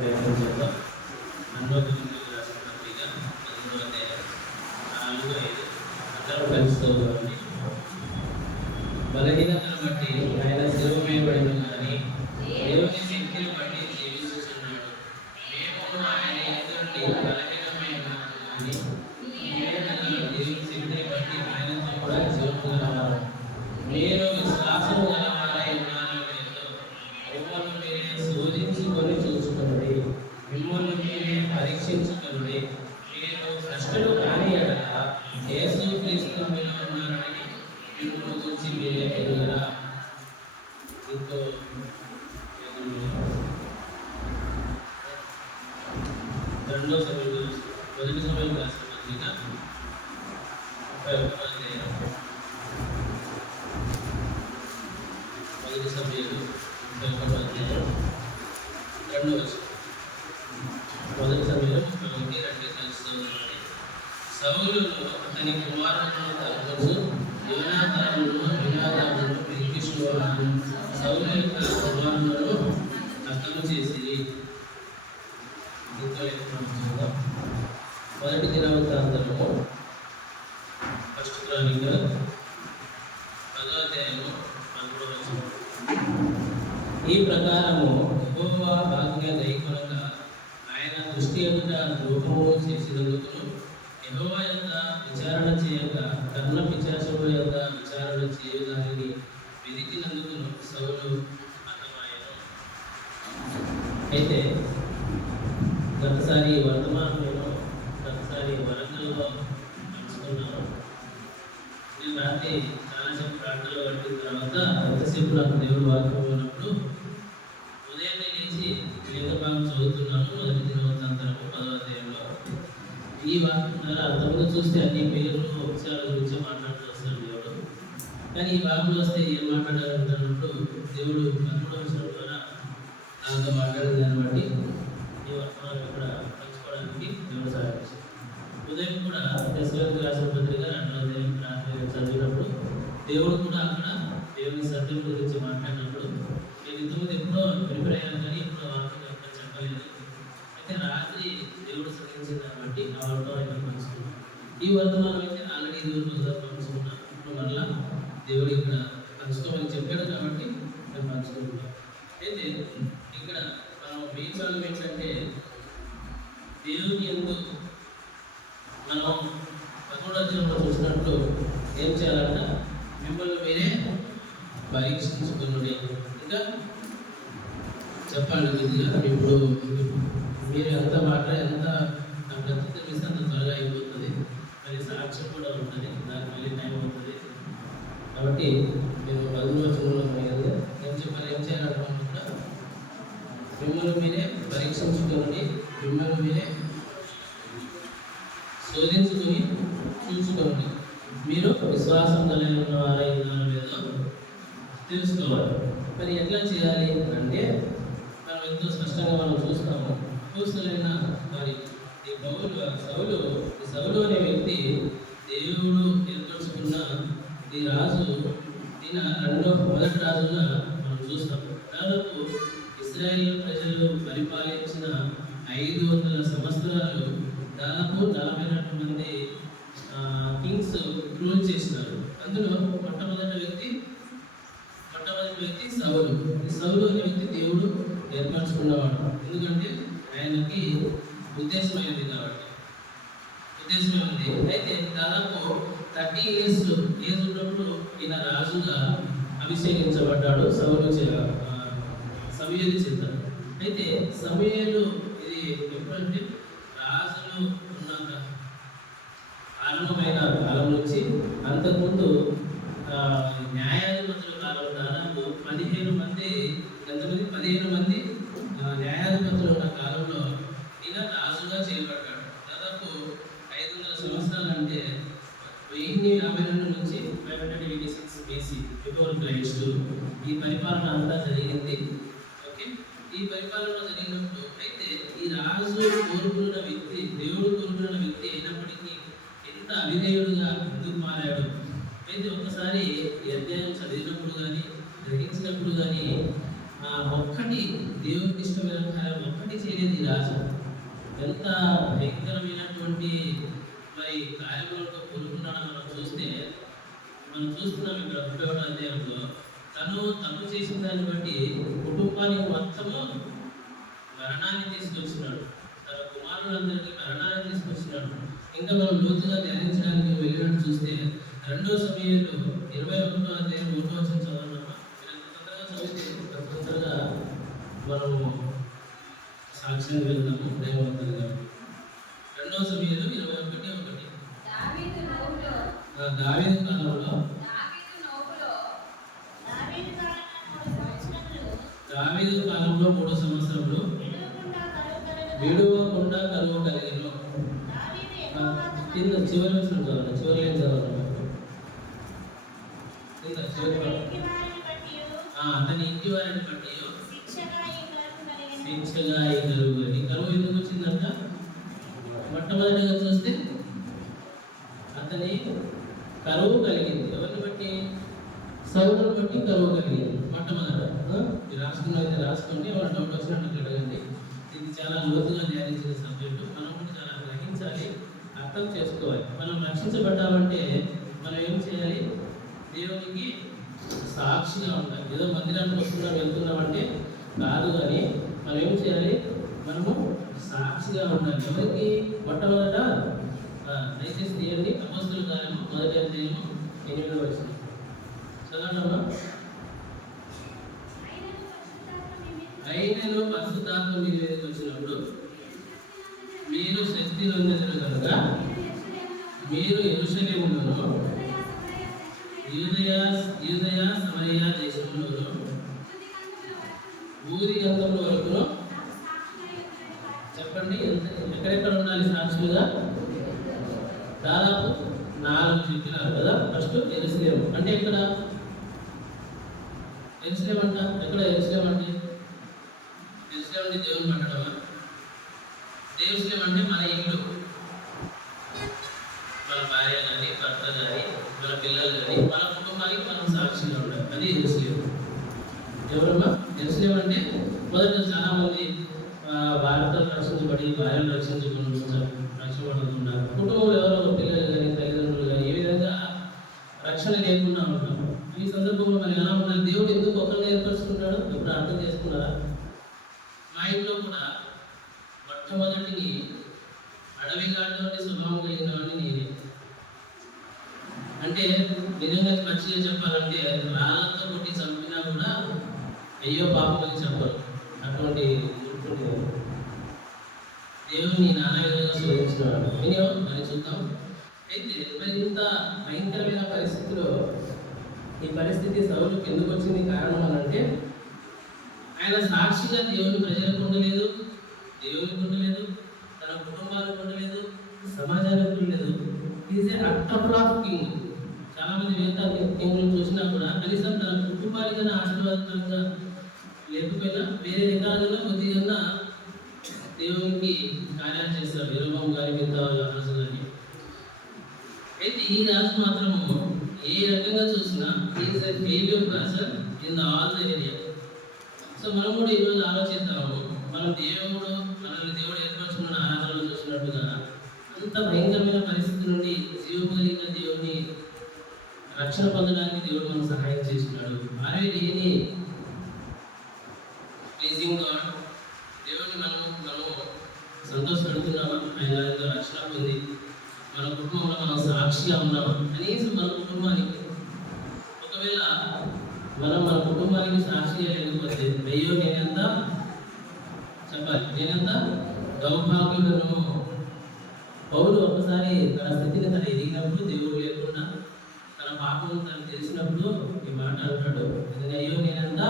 ప్రయత్నించాలో అందులో రాసిన పత్రిక 13వ అధ్యాయం 4-5 అందరూ కలుసుకోవాలి. బలహీనతను బట్టి ఆయన శిలువ వేయబడిన కానీ దేవుని శక్తిని బట్టి జీవిస్తున్నాడు. మేము ఆయన ఎదుటి బలహీనమైన కానీ దేవుని శక్తిని బట్టి ఆయనతో కూడా జీవిస్తున్నాము. నేను విశ్వాసం గలవారై ఉన్నాను. మిమ్మల్ని మీరే శోధించుకొని చూసుకున్నది, మిమ్మల్ని మీరే పరీక్షించుకున్నది. మీరు కష్టలు కాని ఎడల యేసు క్రీస్తు మీలో ఉన్నారని మిమ్మల్ని గురించి మీరే ఎదుగురా. ఇంకో రెండో సమయంలో మొదటి సమయంలో రాసిన పత్రిక 31వ అధ్యాయం మొదటి సమయంలో 31వ అధ్యాయం 2వ వచనం. మొదటి సమయంలో 31 కలుస్తుంది. సౌలును అతని కుమారులను తరగచ్చు, యోనాతానును వినాదానును మెల్కీషువను సౌలు యొక్క కుమారులను హతము చేసి మొదటి దినవృత్తాంతము ఫస్ట్ క్రానికల్ 10వ అధ్యాయము 11వ వచనం. ఈ ప్రకారము యెహోవా ఆజ్ఞ గైకొనక ఆయన దృష్టి ఎదుట ద్రోహము చేసినందుకు యెహోవా యొక్క విచారణ చేయక కర్ణ పిశాచముల యొక్క విచారణ చేయదానిని వెదికినందుకు సౌలు హతమాయెను. అయితే గతసారి వర్తమానంలో గతసారి వరంగల్లో పంచుకున్నాను. నేను రాత్రి చాలాసేపు ప్రార్థనలో పట్టిన తర్వాత ఎంతసేపు నాకు దేవుడు వాక్యం ఉన్నప్పుడు ఉదయాన్నే లేచి వేద భాగం చదువుతున్నాను. మొదటి దినవృత్తాంతము 10వ అధ్యాయంలో ఈ వాక్యం ద్వారా అంతకుముందు చూస్తే అన్ని పేర్లు అంశాల గురించి మాట్లాడుతూ వస్తాడు దేవుడు. కానీ ఈ భాగంలో వస్తే ఏం మాట్లాడాలంటున్నప్పుడు దేవుడు 13వ వచనం ద్వారా నాతో మాట్లాడిన దాన్ని బట్టి ఈ వర్తమానం ఇక్కడ పంచుకోవడానికి దేవుడు సహాయించాడు. ఉదయం కూడా దశలోకి రాసిన పత్రిక 2వ అధ్యాయం రాత్రి చదివినప్పుడు దేవుడు కూడా అక్కడ దేవుని సత్యం గురించి మాట్లాడినప్పుడు నేను ఇంతకుముందు ఎప్పుడో ప్రిపేర్ అయ్యాను కానీ ఎప్పుడో వాక్యం ఎక్కడ చెప్పలేదు. అయితే రాత్రి దేవుడు సహించిన దాన్ని బట్టి ఆ వర్తమానం ఇక్కడ పంచుకున్నాను. ఈ వర్తమానం అయితే ఆల్రెడీ దేవుడు మొదలు పంచుకున్నాను. ఇప్పుడు మళ్ళా దేవుడు ఇక్కడ పంచుకోమని చెప్పాడు కాబట్టి నేను పంచుకుంటున్నాను. అయితే ఇక్కడ మనం బీచాలు ఏంటంటే దేవుని యందు మనం 11వ అధ్యాయంలో చూసినట్లు ఏం చేయాలంట, మిమ్మల్ని మీరే పరీక్షించుకున్నది. ఇంకా చెప్పండి కొద్దిగా ఇప్పుడు మీరు ఎంత ఎంత నా ప్రతిత్వం ఇస్తే అంత త్వరగా అయిపోతుంది. మరి సాక్ష్యం కూడా ఉంటుంది, దానికి మళ్ళీ టైం అవుతుంది. కాబట్టి మీరు 10వ వచనంలో ఏం చెప్పాలి, ఏం చేయాలనుకున్నాను కూడా మిమ్మల్ని మీరే పరీక్షించుకొని మిమ్మల్ని మీరే శోధించుకొని చూసుకోండి, మీరు విశ్వాసం కలిగి ఉన్న వారై ఉన్నారో లేదో తెలుసుకోవాలి. మరి ఎట్లా చేయాలి అంటే మనం ఎంతో స్పష్టంగా మనం చూస్తాము. అపోస్తలులైన మరి సౌలు అనే వ్యక్తి దేవుడు ఏర్పరచుకున్న ఈ రాజు ఈయన మొదటి రాజుగా మనం చూస్తాం. దాదాపు ఇశ్రాయేలు ప్రజలు పరిపాలించిన 500 సంవత్సరాలు దాదాపు 42 మంది కింగ్స్ రూల్ చేసినారు. అందులో మొట్టమొదటి వ్యక్తి సౌలు. ఈ సౌలు అనే వ్యక్తి దేవుడు ఏర్పరచుకున్నవాడు. ఎందుకంటే ఆయనకి ఉద్దేశమైనది కాబట్టి ఉద్దేశమైనది. అయితే దాదాపు 30 years ఏజ్ ఉన్నప్పుడు ఈయన రాజుగా అభిషేకించబడ్డాడు సమూయేలు చేత. అయితే సమూయేలు ఇది ఎప్పుడంటే రాజులు ఉన్న ఆరంభమైన కాలం నుంచి అంతకుముందు న్యాయాధిపతుల కాలం దాదాపు 15 మంది న్యాయాధిపతులు ఉన్న కాలంలో ఈయన రాజుగా చేయబడ్డాడు. దాదాపు 500 సంవత్సరాలు అంటే 1052 నుంచి 586 BC బిఫోర్ క్రైస్ట్ ఈ పరిపాలన అంతా జరిగింది. ఓకే, ఈ పరిపాలన జరిగినప్పుడు అయితే ఈ రాజు కోరుకున్న వ్యక్తి, దేవుడు కోరుకున్న వ్యక్తి అయినప్పటికీ ఎంత అవిధేయుడుగా ఎందుకు మారాడు. అయితే ఒక్కసారి ఈ అధ్యాయం చదివినప్పుడు కానీ గ్రహించినప్పుడు కానీ ఒక్కటి దేవునికి ఇష్టమైన కార్యం ఒక్కటి చేయలేదు ఈ రాజు. ఎంత భయంకరమైనటువంటి మరి కార్యములతో కోరుకున్నాడో మనం చూస్తున్నాం ఇక్కడ 31వ అధ్యాయంలో. తను తప్పు చేసిన దాన్ని బట్టి కుటుంబానికి మొత్తము మరణాన్ని తీసుకొచ్చినాడు, తన కుమారులందరికీ మరణాన్ని తీసుకొచ్చినాడు. ఇంకా మనం లోతుగా ధ్యానించడానికి వెళ్ళినట్టు చూస్తే 2 సమూయేలు 21వ అధ్యాయం 1వ వచనం చదవనమ్మా. తొందరగా చదివితే తొందరగా మనము సాక్ష్యం వెళ్దాము దైవవంతులుగా. 2 సమూయేలు 21:1. దావీదు కాలంలో దావీదు కాలంలో 3 సంవత్సరములు విడువకుండా కరువు కలిగిన కింద చివరి వచ్చిన చదవాలి, చివరి ఏం చదవాలి కింద చివరి అతని ఇంటి వారిని బట్టి శిక్షగా ఈ కరువు. ఈ కరువు ఎందుకు వచ్చిందంట? మొట్టమొదటిగా చూస్తే అతని కరువు కలిగింది. ఎవరిని బట్టి? సౌలుని బట్టి కరువు కలిగింది మొట్టమొదట. ఈ రాష్ట్రంలో అయితే రాసుకోండి, వాళ్ళ డౌట్ వచ్చినట్టు అడగండి. ఇది చాలా లోతుగా ధ్యానించిన సబ్జెక్టు. మనం కూడా చాలా గ్రహించాలి, అర్థం చేసుకోవాలి. మనం రక్షించబడ్డామంటే మనం ఏం చేయాలి? దేవునికి సాక్షిగా ఉండాలి. ఏదో మందిరానికి వస్తున్నాం వెళ్తున్నామంటే కాదు, కానీ మనం ఏం చేయాలి? మనము సాక్షిగా ఉండాలి. ఎవరికి? మొట్టమొదట దయచేసి తీయండి అపోస్తలుల కార్యము 1వ అధ్యాయము 8వ వచనం చదవమ్మా. అయినను పరిశుద్ధాత్మ మీ మీదకి వచ్చినప్పుడు మీరు శక్తి నొందెదరు కనుక మీరు యెరూషలేములోను యూదయ సమరయ దేశంలోను భూదిగంతముల వరకు చెప్పండి. ఎక్కడెక్కడ ఉండాలి సాక్షులుగా? దాదాపు 4 చెప్పినారు కదా. ఫస్ట్ యెరూషలేము అంటే ఎక్కడ? యెరూషలేము అంట ఎక్కడ? యెరూషలేము అంటే యెరూషలేము అంటే దేవుని పట్టడమా? యెరూషలేము అంటే మన ఇల్లు, మన భార్య కానీ భర్త కానీ మన పిల్లలు కానీ మన కుటుంబానికి మనం సాక్షిగా ఉండాలి. అది యెరూషలేము. ఎవరమ్మా? యెరూషలేము అంటే మొదట చాలా మంది భారతలు రక్షించబడి భార్యలు రక్షించబడుతున్నారు. కుటుంబంలో ఎవరో పిల్లలు కానీ తల్లిదండ్రులు కానీ ఏ విధంగా రక్షణ లేకుండా ఉంటాం. ఈ సందర్భంలో మరి ఎలా ఉండాలి? దేవుడు ఎందుకు ఒకరిని ఏర్పరుచుకుంటాడు? ఎప్పుడు అర్థం చేసుకున్నారా? మా ఇంట్లో కూడా మొట్టమొదటిని అడవి కాటువంటి స్వభావం కలిగిన వాడిని నేనే. అంటే నిజంగా మంచిగా చెప్పాలంటే రాళ్ళతో కొట్టి చంపినా కూడా అయ్యో పాపమని చెప్పరు. అటువంటి దేవుని నానా విధంగా శోధించినాడు. మరి చూద్దాం. అయితే మరి ఇంత భయంకరమైన పరిస్థితిలో ఈ పరిస్థితి సౌలుకి ఎందుకు వచ్చింది? కారణం అని అంటే ఆయన సాక్షిగా దేవుని ప్రజలకు ఉండలేదు, దేవునికి ఉండలేదు, తన కుటుంబానికి ఉండలేదు, సమాజానికి ఉండలేదు. Is a actor of king. చాలా మంది వేద కింగ్లు చూసినా కూడా కనీసం తన కుటుంబానికైనా ఆశీర్వాదకరంగా లేకపోయినా వేరే రకాలుగా కొద్దిగా దేవునికి కార్యాలు చేస్తారు. యెరొబోము గారి మిగతా రాజు గారి. అయితే ఈ రాజు మాత్రము ఏ రకంగా చూసినా is a failure person in all the area. So మనం కూడా ఈరోజు ఆలోచిస్తాము, మనం మనల్ని దేవుడు ఏర్పరచుకున్న ఆరాధనలు చూసినట్టుగా అంత భయంకరమైన పరిస్థితి నుండి జీవకలిగిన దేవుని రక్షణ పొందడానికి దేవుడు మనకు సహాయం చేస్తున్నాడు. Are we really pleasing God? దేవుని మనము సంతోషపెడుతున్నామా? ఆయన రక్షణ పొంది మన కుటుంబంలో మనం సాక్షిగా ఉన్నామా? కనీసం మన కుటుంబానికి, ఒకవేళ మనం మన కుటుంబానికి సాక్షిగా లేకపోతే అయ్యో నేనెంత చెప్పాలి, నేనెంత దౌర్భాగ్యులను. పౌలు ఒకసారి తన స్థితిని తను ఎదిగినప్పుడు, దేవుడు లేకుండా తన పాపం తను తెలిసినప్పుడు ఈ మాట అంటాడు, అయ్యో నేనంత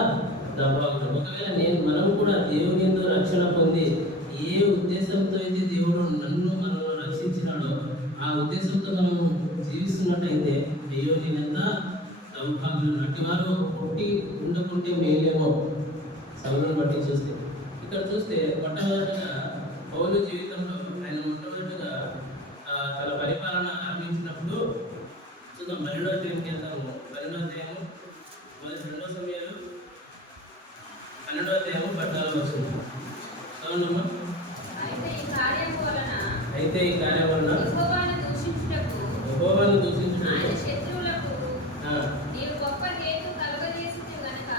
దౌర్భాగ్యుడు. ఒకవేళ మనం కూడా దేవుని ఎందు రక్షణ పొంది ఏ ఉద్దేశంతో అయితే దేవుడు మనల్ని రక్షించినాడో ఆ ఉద్దేశంతో మనం జీవిస్తున్నట్టయితే అయ్యో నేనంత దౌర్భాగ్యులు. అట్టివారు పుట్టి ఉండకుంటే మేలేమో సౌలుని బట్టి చూస్తే. ఇక్కడ చూస్తే మొట్టమొదటిగా పౌలు జీవితంలో ఆయన మొట్టమొదటిగా తన పరిపాలన ఆరంభించినప్పుడు చూద్దాం. 12వ అధ్యాయంకి వెళ్తాము. 12వ అధ్యాయము 2వ సమూయేలు అయితే ఈ కార్యం వలన యెహోవాను దూషించుటకు ఆయన శత్రువులకు నీవు గొప్ప హేతు కలుగజేసితివి గనుక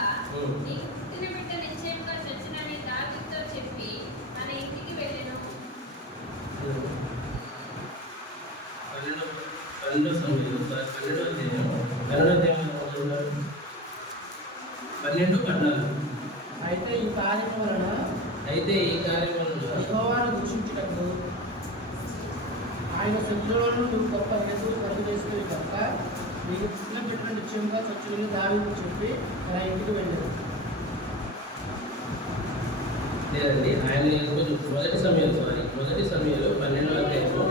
నీకు పుట్టిన బిడ్డ నిశ్చయంగా చచ్చునని దావీదుతో చెప్పి తన ఇంటికి వెళ్ళెను. 12 సమూయేలు 12 అయితే ఈ కార్యం వలన యెహోవాను దూషించుటకు ఆయన శత్రువులను నువ్వు గొప్ప హేతువు కలుగజేసినవి కనుక నీకు పుట్టిన బిడ్డ నిశ్చయంగా చచ్చునని దావీదుతో చెప్పి తన ఇంటికి వెళ్ళాడు. లేదండి, ఆయన మొదటి సమయంలో 12వ అధ్యాయంలో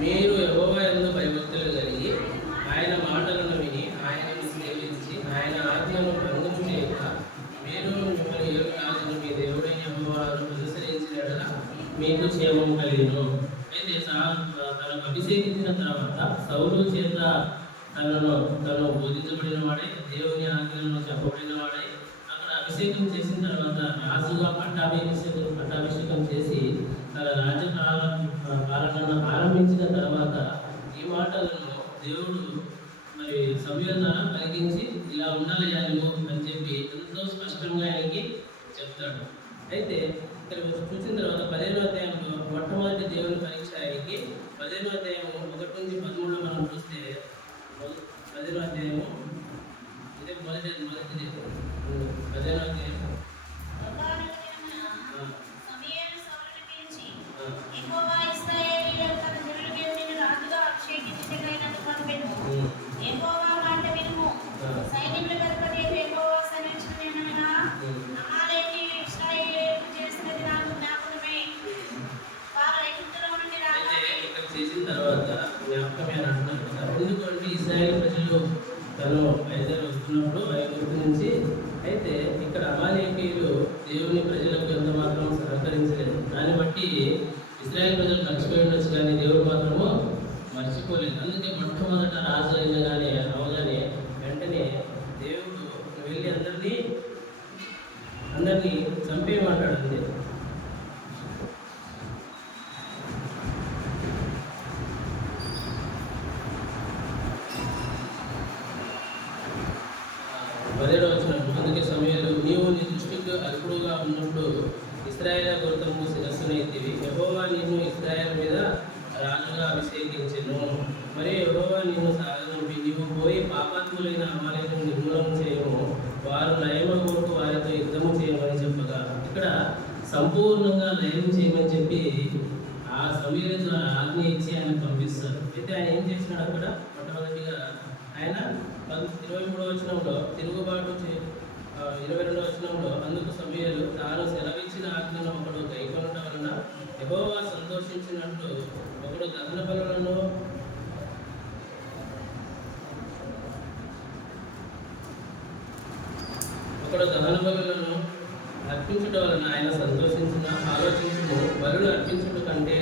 మీరు యెహోవా యందు భయభక్తులు కలిగి ఆయన మాటలను విని ఆయనను సేవించి ఆయన ఆజ్ఞను భంగం చేయక మీరు మిమ్మల్ని ఏడు రాజును మీ దేవుడైన యెహోవాను అనుసరించిన యెడల మీకు క్షేమం కలిగిను. అయితే తనకు అభిషేకించిన తర్వాత సౌలు చేత తను బోధించబడిన వాడే, దేవుని ఆజ్ఞలను చెప్పబడిన వాడే, అక్కడ అభిషేకం చేసిన తర్వాత రాజుగా పట్టాభిషేకం చేసి తన రాజ్య పాలన ఆరంభించిన తర్వాత ఈ మాటలను దేవుడు మరి సమూయేలు ద్వారా కలిగించి ఇలా ఉండాలి నువ్వు అని చెప్పి ఎంతో స్పష్టంగా ఆయనకి చెప్తాడు. అయితే ఇక్కడ చూసిన తర్వాత 15వ అధ్యాయంలో మొట్టమొదటి దేవుని పరీక్ష ఆయనకి 15వ అధ్యాయం 1 నుంచి 13 మనం చూస్తే 15వ అధ్యాయము ఇదే మొదటిది 15వ అధ్యాయం యెహోవా ఇశ్రాయేలీయులను తన జనుల మీద నిన్ను రాజుగా అభిషేకించుటకైనట్టు పంపెను. యెహోవా మాట వినుము. సైన్యములకు అధిపతి యెహోవా సెలవిచ్చినదేమనగా అమాలేకీయులు ఇశ్రాయేలీయులకు చేసినది నాకు జ్ఞాపకమే. వారు ఐగుప్తులో నుండి ఇక్కడ చేసిన తర్వాత జ్ఞాపకమే అని అంటున్నారు కదా. ఎందుకంటే ఇశ్రాయేల్ ప్రజలు తను బయలుదేరి వస్తున్నప్పుడు ఐగుప్తు నుంచి, అయితే ఇక్కడ అమాలేకీయులు దేవుని ప్రజలకు ఎంత మాత్రం సహకరించలేదు. దాన్ని బట్టి ఇశ్రాయేల్ ప్రజలు మర్చిపోయి ఉండొచ్చు, కానీ దేవుడు మాత్రము మర్చిపోలేదు. అందుకే మొట్టమొదట రాజు అవగానే వెంటనే దేవుడు వెళ్ళి అందరినీ చంపేయమంటాడు. అంతే. అందుకే సమూయేలు నీవు నీ దృష్టికి అల్పుడుగా ఉన్నప్పుడు ఇశ్రాయేలు గుర్తము శిరస్సునెత్తివి. యెహోవా నిన్ను ఇశ్రాయేలు మీద రాజుగా అభిషేకించెను. మరి యెహోవా నిన్ను సాగనంపి నీవు పోయి పాపాత్ములైన అమాలేకులను నిర్మూలన చేయము, వారు లయమగోకు వారితో యుద్ధము చేయమని చెప్పగా ఇక్కడ సంపూర్ణంగా లయం చేయమని చెప్పి ఆ సమూయేలు ద్వారా ఆజ్ఞ ఇచ్చి ఆయన పంపిస్తారు. అయితే ఆయన ఏం చేసినాడు అక్కడ? మొట్టమొదటిగా ఆయన 23వ వచనంలో తిరుగుబాటు 22వ వచనంలో అందుకు సమూయేలు తాను సెలవిచ్చిన ఆజ్ఞను ఒకడు గైకొనడం వలన యెహోవా సంతోషించినట్లు ఒకడు దహన బలులను అర్పించడం వలన ఆయన సంతోషించిన ఆలోచించును. బలులు అర్పించుట కంటే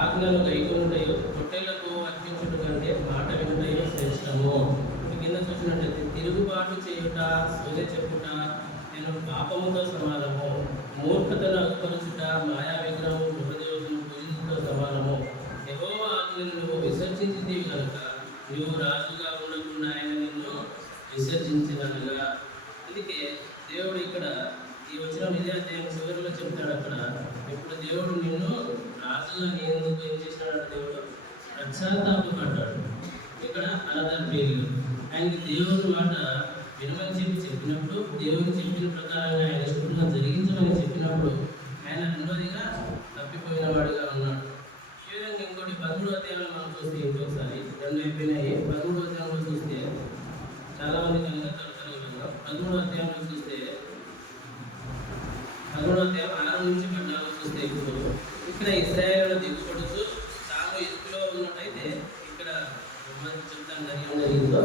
ఆజ్ఞలు గైకొనుటయు, పొట్టేళ్లకు అర్పించుట కంటే మాట వినుటయు శ్రేష్టము. కింద చూసినట్లయితే తిరుగుబాటు చేయుట, సోదె చెప్పుట నేను పాపముతో సమానము, మూర్ఖతను అగుపరుచుట, మాయా విగ్రహము గృహదేవతను పూజించుట సమానము. యెహోవా ఆజ్ఞను నువ్వు విసర్జించింది కనుక నువ్వు రాజుగా ఉండకుండా ఆయన నిన్ను విసర్జించినగా. అందుకే దేవుడు ఇక్కడ ఈ వచ్చిన ఇదే అధ్యాయం చివరిలో చెప్తాడు. అక్కడ ఇప్పుడు దేవుడు నిన్ను రాజుగా నేను ఏం చేసినాడు? దేవుడు పశ్చాత్తాపడ్డాడు. ఇక్కడ అనదర్ పేరు ఆయనకి దేవుని మాట వినమని చెప్పినప్పుడు, దేవుని చెప్పిన ప్రకారంగా ఆయన ఇష్టంగా జరిగించమని చెప్పినప్పుడు ఆయన రెండోదిగా తప్పిపోయిన వాడిగా ఉన్నాడు. ఈ విధంగా ఇంకోటి 13వ అధ్యాయంలో మనం చూస్తే, ఇంకొకసారి 2 అయిపోయినాయి. 13వ అధ్యాయంలో చూస్తే చాలా మంది కనుక తొలగలుగుతున్నాం. 13వ అధ్యాయంలో చూస్తే 13వ అధ్యాయం 6 నుంచి 14 చూస్తే ఇప్పుడు ఇక్కడ ఇశ్రాయేలు దిగుబడుచు తాము ఇరుకులో ఉన్నట్టయితే ఇక్కడ చెప్తాను జరిగిందో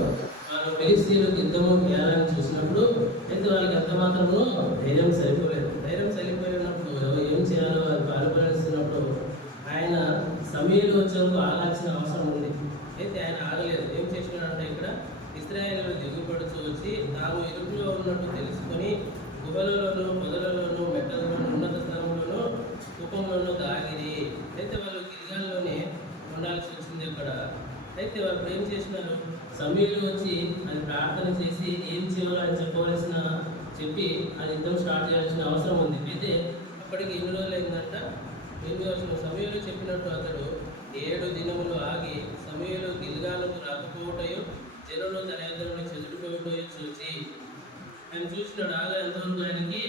వాళ్ళు ఫిలిస్తీయులకు యుద్ధము చేయాలని చూసినప్పుడు అయితే వాళ్ళకి ఎంత మాత్రము ధైర్యం సరిపోలేదు. ధైర్యం సరిపోయినప్పుడు ఏం చేయాలో వాళ్ళు పాల్పడిస్తున్నప్పుడు ఆయన సమూయేలు వచ్చే వరకు ఆగాల్సిన అవసరం ఉంది. అయితే ఆయన ఆగలేదు. ఏం చేసినాడంటే ఇక్కడ ఇశ్రాయేలు దిగుబడుచు వచ్చి తాము ఇరుకులో ఉన్నట్టు తెలుసుకొని గుహలలోను, పొదలలోను, మెట్టలలోను, ఉన్నత స్థలంలోను, కూపంలోను సమయంలో వచ్చి అది ప్రార్థన చేసి ఏం చేయాలో అని చెప్పి అది యుద్ధం స్టార్ట్ చేయాల్సిన అవసరం ఉంది. అయితే అప్పటికి ఎన్ని రోజులు అయిందంట, 8వ వచనం. సమయంలో చెప్పినట్టు అతడు 7 దినములు ఆగి సమయంలో గిల్గాలకు రాకపోవటయో జనులు తన ఎదురుని చెదురుకోవటయో చూసి ఆయన చూసినాడు. ఆగా ఎంతవరకు ఆయనకి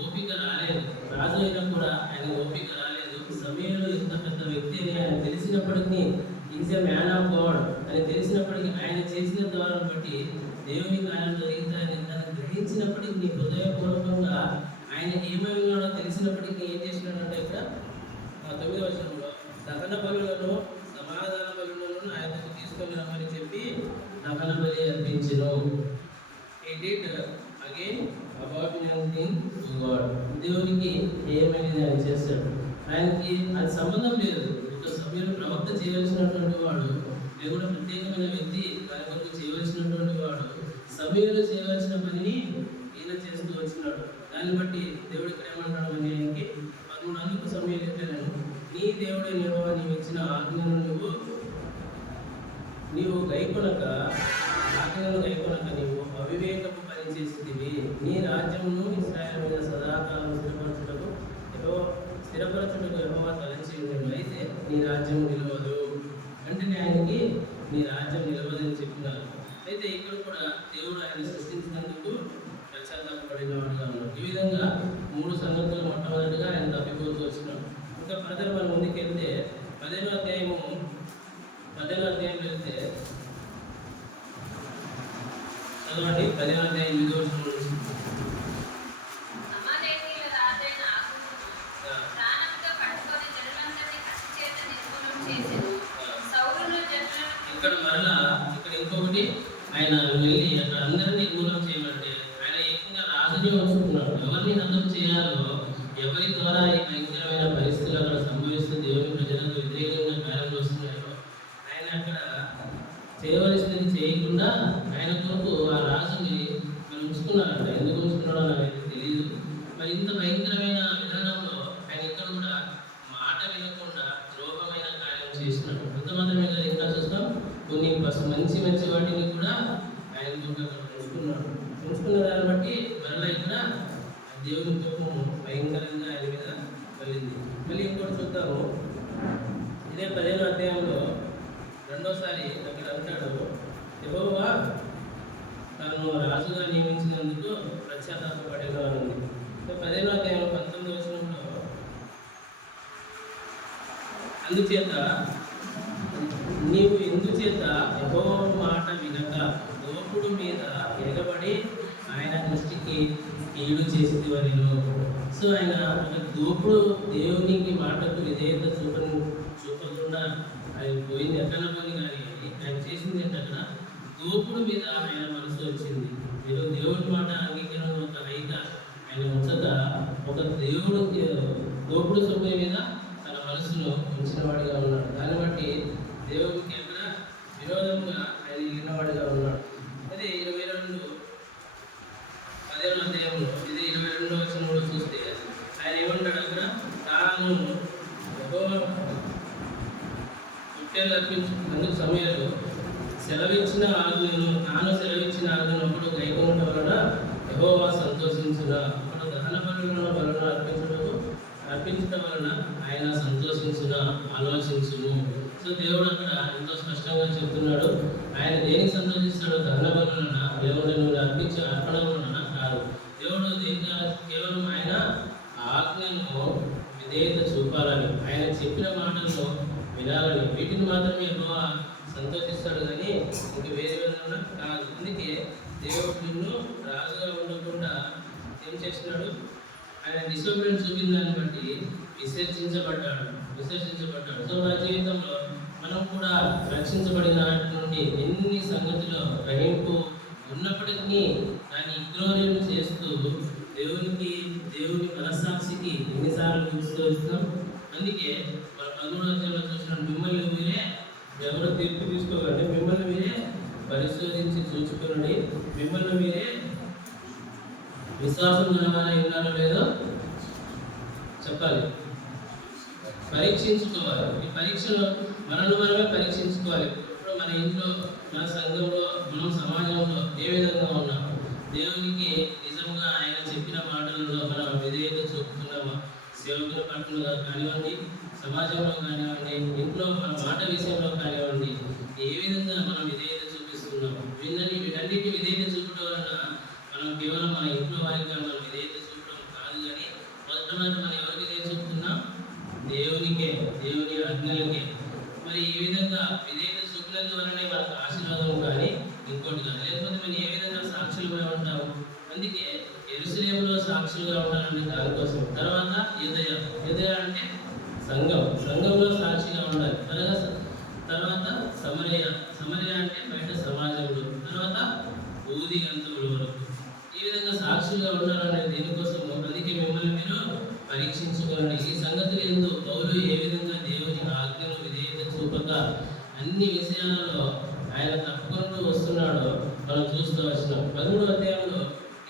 ఓపిక రాలేదు. రాజు అయినా కూడా ఆయన ఓపిక రాలేదు. సమయంలో ఇంత పెద్ద వ్యక్తి అని ఆయన తెలిసినప్పటికీ, is a man of God అని తెలిసినప్పటికీ, ఆయన చేసిన ద్వారా బట్టి దేవుని కార్యం జరుగుతాయని దాన్ని గ్రహించినప్పటికీ నీ హృదయపూర్వకంగా ఆయన ఏమై ఉన్నాడో తెలిసినప్పటికీ ఏం చేసినాడంటే ఇక్కడ 9వ వచనంలో దహన బలులను సమాధాన బలులను ఆయనకు తీసుకొని రమ్మని చెప్పి దహన బలి అర్పించెను. He did again abominable to God. దేవునికి ఏమైనది ఆయన చేస్తాడు. ఆయనకి అది సంబంధం లేదు. ఒక సమయంలో ప్రవక్త చేయవలసినటువంటి వాడు, దేవుడు ప్రత్యేకమైన వ్యక్తి, దాని కొరకు చేయవలసినటువంటి వాడు సమయంలో చేయవలసిన పనిని ఈయన చేస్తూ వచ్చినాడు. దాన్ని బట్టి దేవుడు ఇక్కడ ఏమంటాడు అని ఆయనకి 13 సమయం చెప్పాను. నీ దేవుడు యెహోవా నీవు ఇచ్చిన ఆజ్ఞను నీవు గైకొనక నీవు అవివేకపు పని చేసితివి. నీ రాజ్యమును ఇశ్రాయేలు మీద సదాకాలం స్థిరపరచుటకు యెహోవా తలంచి ఉండెను. అయితే నీ రాజ్యం నిలవదు అంటే ఆయనకి నీ రాజ్యం నిలవదని చెప్పినారు. అయితే ఇక్కడ కూడా దేవుడు ఆయన సృష్టించినందుకు పశ్చాత్తాపడిన వాడుగా ఉన్నాడు. ఈ విధంగా 3 సంగతులు మొట్టమొదటిగా ఆయన తప్పిపోతూ వచ్చినాడు. ఇంకా ప్రజలు మనం ముందుకెళ్తే 10వ అధ్యాయంలో వెళ్తే చదవండి. 10వ అధ్యాయం 8వ వచనం నుంచి. ఇక్కడ మరలా ఇక్కడ ఇంకొకటి, ఆయన వెళ్ళి అక్కడ అందరినీ దూరం చేయమంటే ఆయన ఏకంగా రాజుని ఉంచుకున్నాడు. ఎవరిని హతం చేయాలో, ఎవరి ద్వారా ఈ భయంకరమైన పరిస్థితులు అక్కడ సంభవిస్తూ దేవుని ప్రజలకు వ్యతిరేకంగా కార్యాలు వస్తున్నాయో ఆయన అక్కడ చేయవలసినది చేయకుండా ఆయన కొరకు ఆ రాజుని మరి ఉంచుకున్నారంట. ఎందుకు ఉంచుకున్నాడో నాకైతే తెలియదు. మరి ఇంత భయంకరమైన విధానంలో ఆయన ఇక్కడ కూడా మాట వినకుండా ద్రోహమైన కార్యం చేసినాడు. అంతమాత్రమే కదా, ఇంకా చూస్తాం కొన్ని మంచి వాటిని కూడా ఆయన ఉంచుకున్న దాన్ని బట్టి మరలా ఇక్కడ దేవుని కోపము భయంకరంగా ఆయన మీద కలిగింది. మళ్ళీ ఇంకోటి చూద్దాము. ఇదే 10వ అధ్యాయంలో రెండోసారి అక్కడ అంటాడు, యెహోవా తను రాజుగా నియమించినందుకు పశ్చాత్తాపపడేలా ఉంది. 10వ అధ్యాయం 19వ వచనంలో అందుచేత నీవు ఎందుచేత యెహోవా మాట వినక దోపుడు మీద ఎగబడి ఆయన దృష్టికి కీడు చేసేవారిను. సో ఆయన దోపుడు దేవునికి మాటకు విధేయత చూపకుండా ఆయన పోయింది ఎక్కడ పోయి, కానీ ఆయన చేసింది ఏంటక్కడ దోపుడు మీద ఆయన మనసు వచ్చింది. మీరు దేవుడి మాట అంగీకరణ ఒక రైత ఆయన ఉంచక ఒక దేవుడు దోపుడు సొమ్ము మీద తన మనసును ఉంచిన వాడిగా ఉన్నాడు. దాన్ని బట్టి దేవుడికి ఎక్కడ విరోధంగా ఆయన వెళ్ళినవాడిగా ఉన్నాడు. అదే 10వ అధ్యాయంలో ఇది 22వ వచనంలో చూస్తే ఆయన ఏమంటాడు అక్కడ, తాను పుట్టేళ్ళు అర్పించుకున్నందుకు సమయంలో సెలవిచ్చిన ఆజ్ఞను ఒకడు గైకొనడం వలన యెహోవా సంతోషించుగా, ఒకడు దహన బలులను అర్పించడం వలన ఆయన సంతోషించుగా ఆలోచించును. సో దేవుడు అక్కడ ఎంతో స్పష్టంగా చెప్తున్నాడు. ఆయన దేనికి సంతోషిస్తాడో దహన బలులన, దేవుడు నువ్వు అర్పించే అర్పణ వలన కాదు. దేవుడు కేవలం ఆయన ఆజ్ఞను విధేయత చూపాలని, ఆయన చెప్పిన మాటల్లో వినాలని, వీటిని మాత్రమే యెహోవా సంతోషిస్తాడు కానీ ఇంక వేరే విధంగా కాదు. అందుకే దేవుడు నిన్ను రాజుగా ఉండకుండా ఏం చేస్తున్నాడు, ఆయన డిసోబిడియన్స్ చూపిన దాన్ని బట్టి విసర్జించబడ్డాడు. సో మన జీవితంలో మనం కూడా రక్షించబడిన నుండి ఎన్ని సంగతులు గ్రహింపు ఉన్నప్పటికీ దాన్ని ఇగ్నోరెంట్ చేస్తూ దేవుని మనస్సాక్షికి ఎన్నిసార్లు చూస్తూ వస్తున్నాం. అందుకే మన 13వ అధ్యాయంలో చూసిన మిమ్మల్ని మీరే ఎవరు తీర్పు తీసుకోవాలంటే మిమ్మల్ని మీరే పరిశోధించి చూచుకోండి, మిమ్మల్ని మీరే విశ్వాసం గలవారై ఉన్నారో లేదో చెప్పాలి, పరీక్షించుకోవాలి. ఈ పరీక్షలో మనల్ని మనమే పరీక్షించుకోవాలి. ఇప్పుడు మన ఇంట్లో, మన సంఘంలో, మనం సమాజంలో ఏ విధంగా ఉన్నాం? దేవునికి నిజంగా ఆయన చెప్పిన మాటలలో మనం విధేయత చూపుతున్నామా? సేవకుల పట్ల కానివ్వండి, సమాజంలో కానివ్వండి, ఇంట్లో మన మాట విషయంలో కానివ్వండి, ఏ విధంగా మనం విధేయత చూపిస్తున్నాం? వీటన్నిటి విధేయత చూపడం వలన మనం కేవలం మన ఇంట్లో వారికి మనం విధేయత చూపడం కాదు, కానీ మొట్టమొదటి మనం ఎవరికి విధేయత చూపుతున్నాం? దేవునికే, దేవుని ఆజ్ఞలకే. మరి ఈ విధంగా విధేయత చూపులందు వలనే మనకు ఆశీర్వాదం కానీ ఇంకోటి కాదు. లేకపోతే మనం ఏ విధంగా సాక్షులుగా ఉంటాము? అందుకే యెరూషలేములో సాక్షులుగా ఉండాలంటే దానికోసం. తర్వాత యూదయ అంటే సంఘంలో సాక్షిగా ఉండాలి. తర్వాత సమరయ అంటే బయట సమాజంలో, తర్వాత ఊది గంతువుల వరకు ఈ విధంగా సాక్షులుగా ఉండాలనే దేనికోసం. అందుకే మిమ్మల్ని మీరు పరీక్షించుకోండి. ఈ సంగతులు ఎందు పౌలు ఏ విధంగా దేవుని ఆజ్ఞను విధేయత చూపక అన్ని విషయాలలో ఆయన తప్పుకుంటూ వస్తున్నాడో మనం చూస్తూ వచ్చినాం. 13వ అధ్యాయంలో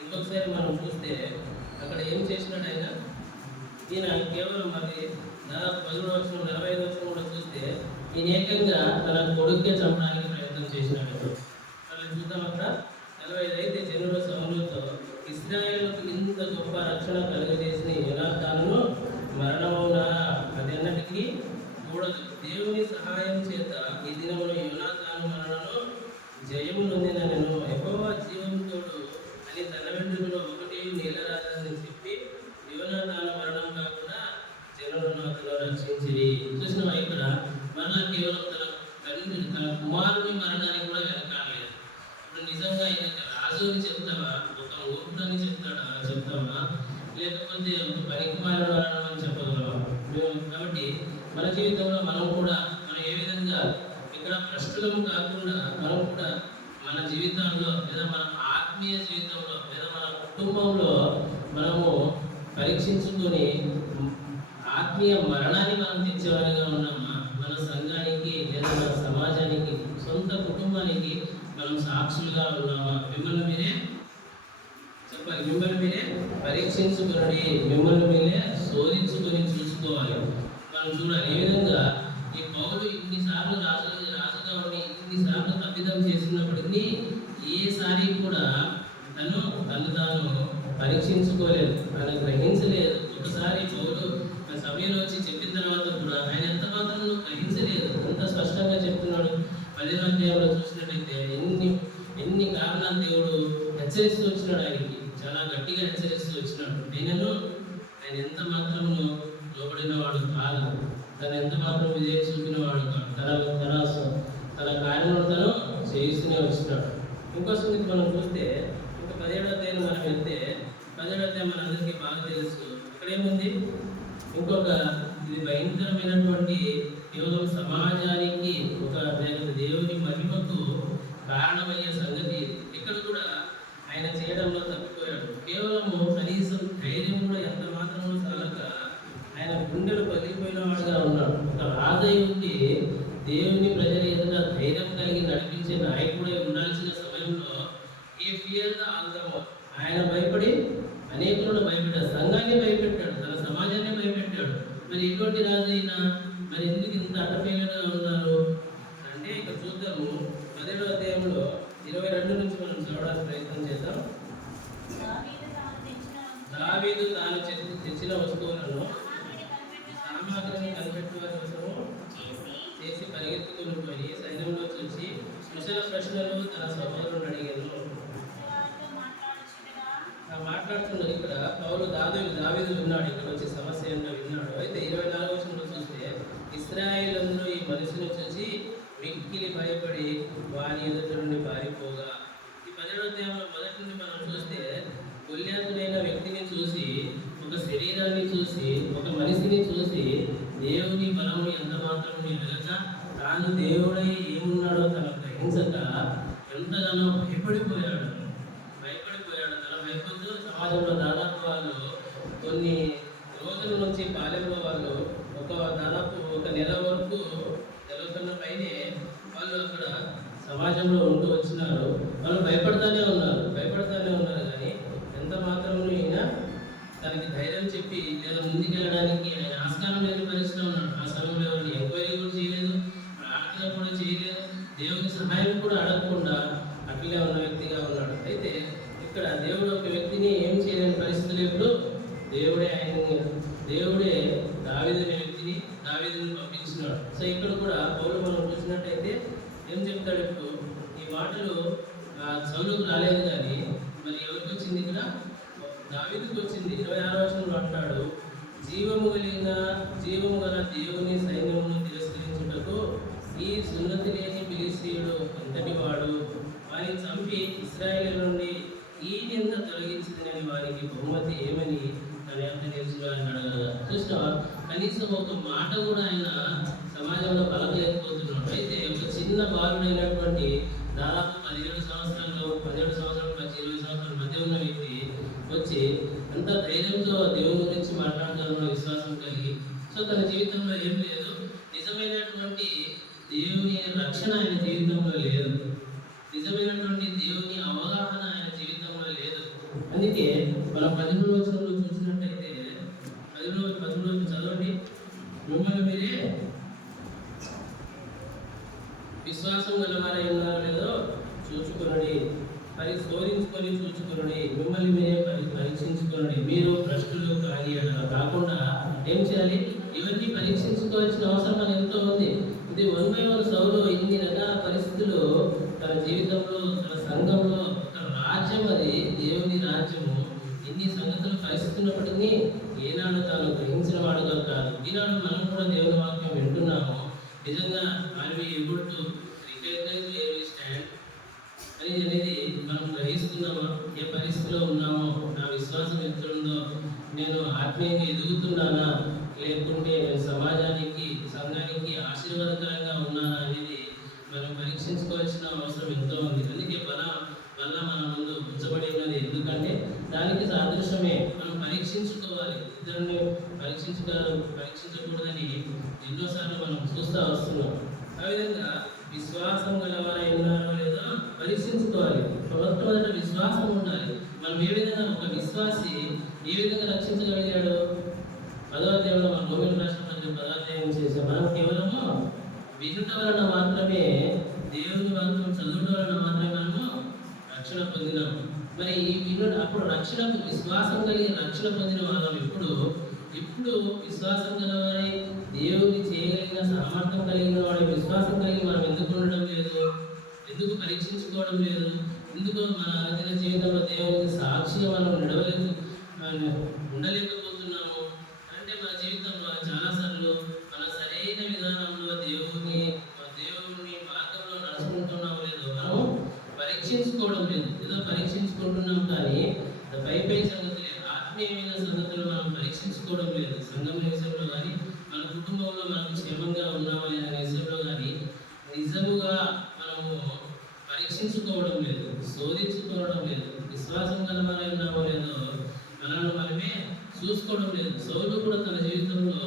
ఇంకొకసారి మనం చూస్తే అక్కడ ఏం చేసినాడు ఆయన? ఈయన కేవలం మరి దాదాపు 11వ వచనం 45వ వచనం కూడా చూస్తే ఈయన ఏకంగా తన కొడుకే చంపడానికి ప్రయత్నం చేసినాడు. అలా చూద్దాం అక్కడ 45. అయితే జనుల సౌలుతో ఇశ్రాయేలుకు ఇంత గొప్ప రక్షణ కలుగజేసిన యోనాతానును మరణమవునా? అది అన్నటికీ కూడదు. దేవుని సహాయం చేత ఈ దినములో యోనాతాను మరణను జయము నొందినను. యెహోవా జీవంతోడు అని తన వెంట్రుకలో ఒకటి నీలరాజని చెప్పి యోనాతాను మరణం కాకుండా జనులను అతను రక్షించిరి. చూసినా ఇక్కడ మరలా కేవలం తన కుమారుని మరణానికి కూడా వెనకాలేదు. ఇప్పుడు నిజంగా ఆయన రాజు అని చెప్తావా? ఒక ఊరుడని చెప్తావా? లేకపోతే ఒక పనికిమాలిన మరణం అని చెప్పగలవా? కాబట్టి మన జీవితంలో మనం ఏ విధంగా ఇక్కడ ప్రశ్నలం కాకుండా మనం కూడా మన జీవితంలో లేదా మన ఆత్మీయ జీవితంలో లేదా మన కుటుంబంలో మనము పరీక్షించుకొని ఆత్మీయ మరణాన్ని మనం తెచ్చేవారిగా ఉన్నామా? మన సంఘానికి లేదా మన సమాజానికి, సొంత కుటుంబానికి మనం సాక్షులుగా ఉన్నామా? మిమ్మల్ని మీరే చెప్పాలి. మిమ్మల్ని మీరే పరీక్షించుకుని, మిమ్మల్ని మీరే శోధించుకొని చూసుకోవాలి. మనం చూడాలి ఏ విధంగా ఈ పౌలు ఇన్నిసార్లు రాజుగా ఉండి ఇన్నిసార్లు తప్పిదం చేసినప్పటికీ ఏసారి కూడా తను తాను పరీక్షించుకోలేదు, ఆయన గ్రహించలేదు. ఒకసారి పౌలు సమయంలో వచ్చి చెప్పిన తర్వాత కూడా ఆయన ఎంత మాత్రం గ్రహించలేదు. అంత స్పష్టంగా చెప్తున్నాడు. 10వ అధ్యాయంలో చూసినట్టయితే ఎన్ని కారణాలు దేవుడు హెచ్చరిస్తూ వచ్చినాడు. ఆయనకి చాలా గట్టిగా హెచ్చరిస్తూ వచ్చినాడు. ఆయన ఎంత మాత్రము లోబడిన వాడు కాదు, తను ఎంత మాత్రం విజయం చూపిన వాడు కాదు. తన కార్యములను తను చేయిస్తూనే వచ్చినాడు. ఇంకో సంగతి మనం చూస్తే ఇంకా 17వ అధ్యాయం మనం వెళ్తే 17వ అధ్యాయం మనందరికీ బాగా తెలుసు. ఇక్కడేముంది? ఇది భయంకరమైనటువంటి కేవలం సమాజానికి ఒక దేవుని మహిమకు కారణమయ్యే సంగతి. ఇక్కడ కూడా ఆయన చేయడంలో తప్పిపోయాడు. కేవలము కనీసం ధైర్యం కూడా ఎంత మాత్రమో చాలక ఆయన గుండెలు పగిలిపోయిన వాడుగా ఉన్నాడు. ఒక రాజై ఉండి దేవుని ప్రజల ఎదుట ధైర్యం కలిగి నడిపించే నాయకుడే ఉండాల్సిన సమయంలో ఆయన భయపడి అనేకులను భయపెట్టాడు, సంఘాన్ని భయపెట్టాడు, తన సమాజాన్ని భయపెట్టాడు. మరి ఎటువంటి రాజు అయినా మరి ఎందుకు ఇంత అటపేలుగా ఉన్నారు అంటే ఇక్కడ చూద్దాము. 10వ అధ్యాయంలో 22 నుంచి మనం చదవడానికి ప్రయత్నం చేద్దాం. దావీదు తాను తెచ్చిన వస్తువులను సామాగ్రిని కనిపెట్టువారి అవసరం చేసి పరిగెత్తుకుని పోయి సైన్యంలో చూసి కుశల ప్రశ్నలు తన సహోదరులను అడిగారు. మాట్లాడుతున్నారు ఇక్కడ పౌలు దావీదు విన్నాడు. ఇక్కడ వచ్చే సమస్య ఏంటో విన్నాడు. అయితే 24వ వచనంలో చూస్తే ఇశ్రాయేలందరూ ఈ మనిషిని చూసి మిక్కిలి భయపడి వారి ఎదుట నుండి పారిపోగా. ఈ 10వ అధ్యాయంలో మొదటి నుండి మనం చూస్తే గొల్యాతుడైన వ్యక్తిని చూసి, ఒక శరీరాన్ని చూసి, ఒక మనిషిని చూసి దేవుని బలము ఎంత మాత్రం ఎరగక తాను దేవుడై ఏమున్నాడో తను గ్రహించక ఎంతగానో భయపడిపోయాడు. తన భయపడుతూ సమాజంలో దాదాపు వాళ్ళు కొన్ని రోజుల నుంచి పాలెంలో వాళ్ళు దాదాపు ఒక నెల వరకు జరుగుతున్న పైనే వాళ్ళు అక్కడ సమాజంలో ఉంటూ వచ్చినారు. వాళ్ళు భయపడతానే ఉన్నారు కానీ ఎంత మాత్రం ఈయన తనకి ధైర్యం చెప్పి లేదా ముందుకెళ్ళడానికి ఆయన ఆస్కారం లేని పరిస్థితిలో ఉన్నాడు. ఆ సమయంలో ఎవరిని ఎంక్వైరీ కూడా చేయలేదు, ప్రార్థన కూడా చేయలేదు, దేవుని చూసినట్టయితే ఏం చెప్తాడు ఇప్పుడు ఈ మాటలు సౌలుకు రాలేదు కానీ మరి ఎవరికి వచ్చింది ఇక్కడ దావీదుకు వచ్చింది. 26వ వచనంలో అంటాడు, జీవము గల దేవుని సైన్యమును తిరస్కరించుటకు ఈ సున్నతి లేని ఫిలిష్తీయుడు ఎంతటి వాడు, వారిని చంపి ఇశ్రాయేలు నుండి ఈ నింద తొలగించిందని వారికి బహుమతి ఏమని అని అంత తెలుసుకోవాలని అడగలగా. చూసినా కనీసం ఒక మాట కూడా ఆయన సమాజంలో పలకలేకపోతున్నాడు. అయితే ఒక చిన్న బాలుడైనటువంటి దాదాపు 17 సంవత్సరాలు 20 సంవత్సరాల మధ్య ఉన్న వ్యక్తి వచ్చి ఎంత ధైర్యంతో దేవుని గురించి మాట్లాడతారో విశ్వాసం కలిగి. సో తన జీవితంలో ఏం లేదు, నిజమైనటువంటి దేవుని రక్షణ ఆయన జీవితంలో లేదు, నిజమైనటువంటి దేవుని అవగాహన ఆయన జీవితంలో లేదు. అందుకే మనం 13వ వచనంలో చూసినట్టయితే 13వ చదవండి. మిమ్మల్ని మీరే విశ్వాసం గలవారై ఉన్నారో లేదో చూచుకొనండి, శోధించుకొని చూచుకొనండి, మిమ్మల్ని మీరే పరీక్షించుకొనండి, మీరు భ్రష్టులు కాని అలా కాకుండా ఏం చేయాలి, ఇవన్నీ పరీక్షించుకోవాల్సిన అవసరం మనకు ఎంతో ఉంది. ఇది 1 by 1 సౌలు ఇన్ని రకాల పరిస్థితులు తన జీవితంలో తన సంఘంలో ఒక రాజ్యం, అది దేవుని రాజ్యము, ఇన్ని సంగతులు పరిస్థితున్నప్పటికీ ఏనాడు తాను గ్రహించిన వాడుగా కాదు. ఈనాడు మనం కూడా దేవుని వాక్యం వింటున్నాము. నిజంగా are we able to recognise where we stand అనేది మనం గ్రహిస్తున్నామా? ఏ పరిస్థితిలో ఉన్నామో, నా విశ్వాసం ఎంత ఉందో, నేను ఆత్మీయంగా ఎదుగుతున్నానా, లేకుంటే నేను సమాజానికి సంఘానికి ఆశీర్వాదకరంగా ఉన్నానా అనేది మనం పరీక్షించుకోవాల్సిన అవసరం ఎంతో ఉంది. అందుకే వల్ల మన ముందు ఉంచబడి ఉన్నది. ఎందుకంటే దానికి సాదృశ్యమే మనం పరీక్షించుకోవాలి. ఇతరుని పరీక్షించకూడదని ఎన్నోసార్లు మనం చూస్తూ వస్తున్నాం. ఆ విధంగా విశ్వాసం గలవారై ఉన్నారో లేదో పరీక్షించుకోవాలి. మొదట విశ్వాసం ఉండాలి. మనం ఏ విధంగా ఒక విశ్వాసి ఏ విధంగా రక్షించగలిగాడు? 10వ అధ్యాయంలో మన రోమిలకు రాసిన పత్రిక 10వ అధ్యాయం చేసాం. మనం కేవలము వినుట వలన మాత్రమే, దేవుని వాక్యం చదువుట వలన మాత్రమే మనము రక్షణ పొందినాము. మరి ఈ వినుట అప్పుడు రక్షణకు విశ్వాసం కలిగి రక్షణ పొందిన వాళ్ళం ఇప్పుడు విశ్వాసం గలవారై దేవుని చేయగలిగిన సామర్థ్యం కలిగిన వాడి విశ్వాసం కలిగి మనం ఎందుకు ఉండడం లేదు? ఎందుకు పరీక్షించుకోవడం లేదు? ఎందుకు మన అనుదిన జీవితంలో దేవునికి సాక్షిగా మనం ఉండలేకపోతున్నాము? అంటే మన జీవితంలో చాలాసార్లు మన సరైన విధానంలో దేవుని మార్గంలో నడుచుకుంటున్నాము లేదో మనం పరీక్షించుకోవడం లేదు. ఏదో పరీక్షించుకుంటున్నాం కానీ పై సంగతులు, ఆత్మీయమైన సంగతులు మనం పరీక్షించుకోవడం లేదు. సంఘం విషయంలో కానీ, మన కుటుంబంలో మనకు క్షేమంగా ఉన్నామా అనే విషయంలో కానీ నిజముగా మనము పరీక్షించుకోవడం లేదు, శోధించుకోవడం లేదు. విశ్వాసం గలవారై ఉన్నామో లేదో మనల్ని మనమే చూసుకోవడం లేదు. సౌలు కూడా తన జీవితంలో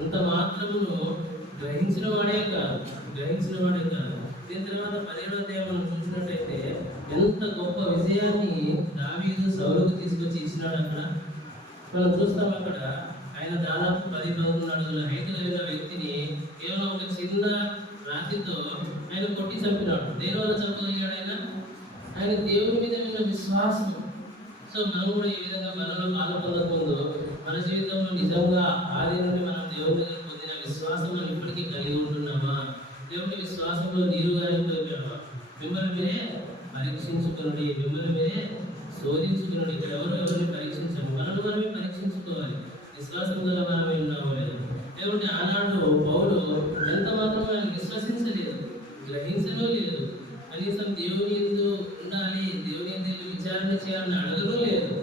అంత మాత్రమును గ్రహించిన వాడే కాదు. దీని తర్వాత 17వ అధ్యాయం మనం చూసినట్టయితే ఎంత గొప్ప విజయాన్ని దావీదు సౌలుకు తీసుకొచ్చి ఇచ్చినాడు. అక్కడ మనం చూస్తాం, అక్కడ ఆయన దాదాపు 10-11 అడుగుల హైట్ కలిగిన వ్యక్తిని కేవలం ఒక చిన్న రాతితో ఆయన కొట్టి చంపినాడు. దేని వల్ల చంపగలిగాడు? ఆయన దేవుని మీద ఉన్న విశ్వాసం. సో మనం కూడా ఈ విధంగా మనలో పాలు పొందకముందు మన జీవితంలో నిజంగా ఆది నుండి మనం దేవుని మీద పొందిన విశ్వాసం మనం ఇప్పటికీ కలిగి ఉంటున్నామా? దేవుని విశ్వాసంలో నీరు గారిపోయామా? మిమ్మల్ని మీరే పరీక్షించుకునండి, మిమ్మల్ని మీరే శోధించుకునండి. ఇక్కడ ఎవరిని పరీక్షించాము, మనల్ని మనమే పరీక్షించుకోవాలి. విశ్వాసం గల మనమే ఉన్నామో లేదు. లేకుంటే ఆనాడు పౌలు ఎంత మాత్రం ఆయన విశ్వసించలేదు, గ్రహించడో లేదు. కనీసం దేవుని ఎందు ఉండాలి, దేవుని ఎందు విచారణ చేయాలని అడగడో లేదు.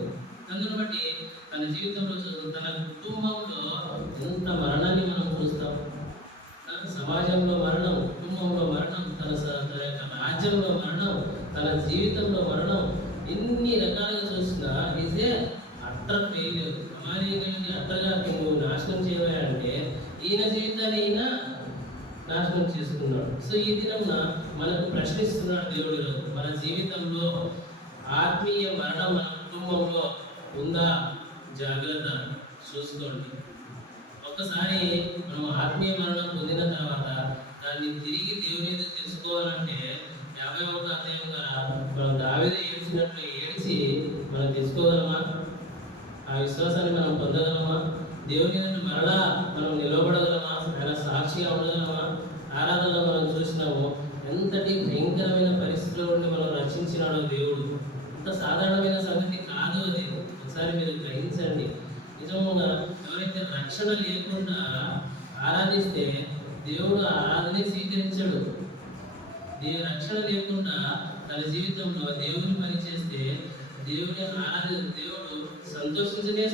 అందును బట్టి తన జీవితంలో తన కుటుంబంలో ఎంత మరణాన్ని మనం చూస్తాం. సమాజంలో మరణం, కుటుంబంలో మరణం, తన యొక్క రాజ్యంలో మరణం, తన జీవితంలో మరణం, ఎన్ని రకాలుగా చూసినా ఈజ్ ఏ అట్టర్ ఫెయిల్యూర్. అమారీకులకి అట్టగా నువ్వు నాశనం చేయాలంటే ఈయన జీవితాన్ని ఈయన నాశనం చేసుకున్నాడు. సో ఈ దినం మనకు ప్రశ్నిస్తున్నాడు దేవుడిలో, మన జీవితంలో ఆత్మీయ మరణం మన కుటుంబంలో ఉందా? జాగ్రత్త చూసుకోండి. ఒక్కసారి మనం ఆత్మీయ మరణం పొందిన తర్వాత దాన్ని తిరిగి దేవుని ఎదురు తెలుసుకోవాలంటే 51వ అధ్యాయం ద్వారా మనం దావీదు ఏడ్చినట్లు ఏడ్చి మనం తెలుసుకోగలమా? ఆ విశ్వాసాన్ని మనం పొందగలమా? దేవుని ఎదురు మరలా మనం నిలబడగలమా? ఆయన సాక్షిగా ఉండగలమా? ఆరాధనలో మనం చూసినాము ఎంతటి భయంకరమైన పరిస్థితుల్లో నుండి మనం రక్షించినాడో దేవుడు. అంత సాధారణమైన సంగతి కాదు అది. ఒకసారి మీరు గ్రహించండి. నిజంగా ఎవరైతే రక్షణ లేకుండా ఆరాధిస్తే దేవుడు ఆరాధనే స్వీకరించడు. రక్షణ లేకుండా తన జీవితంలో దేవుని పని చేస్తే దేవుడు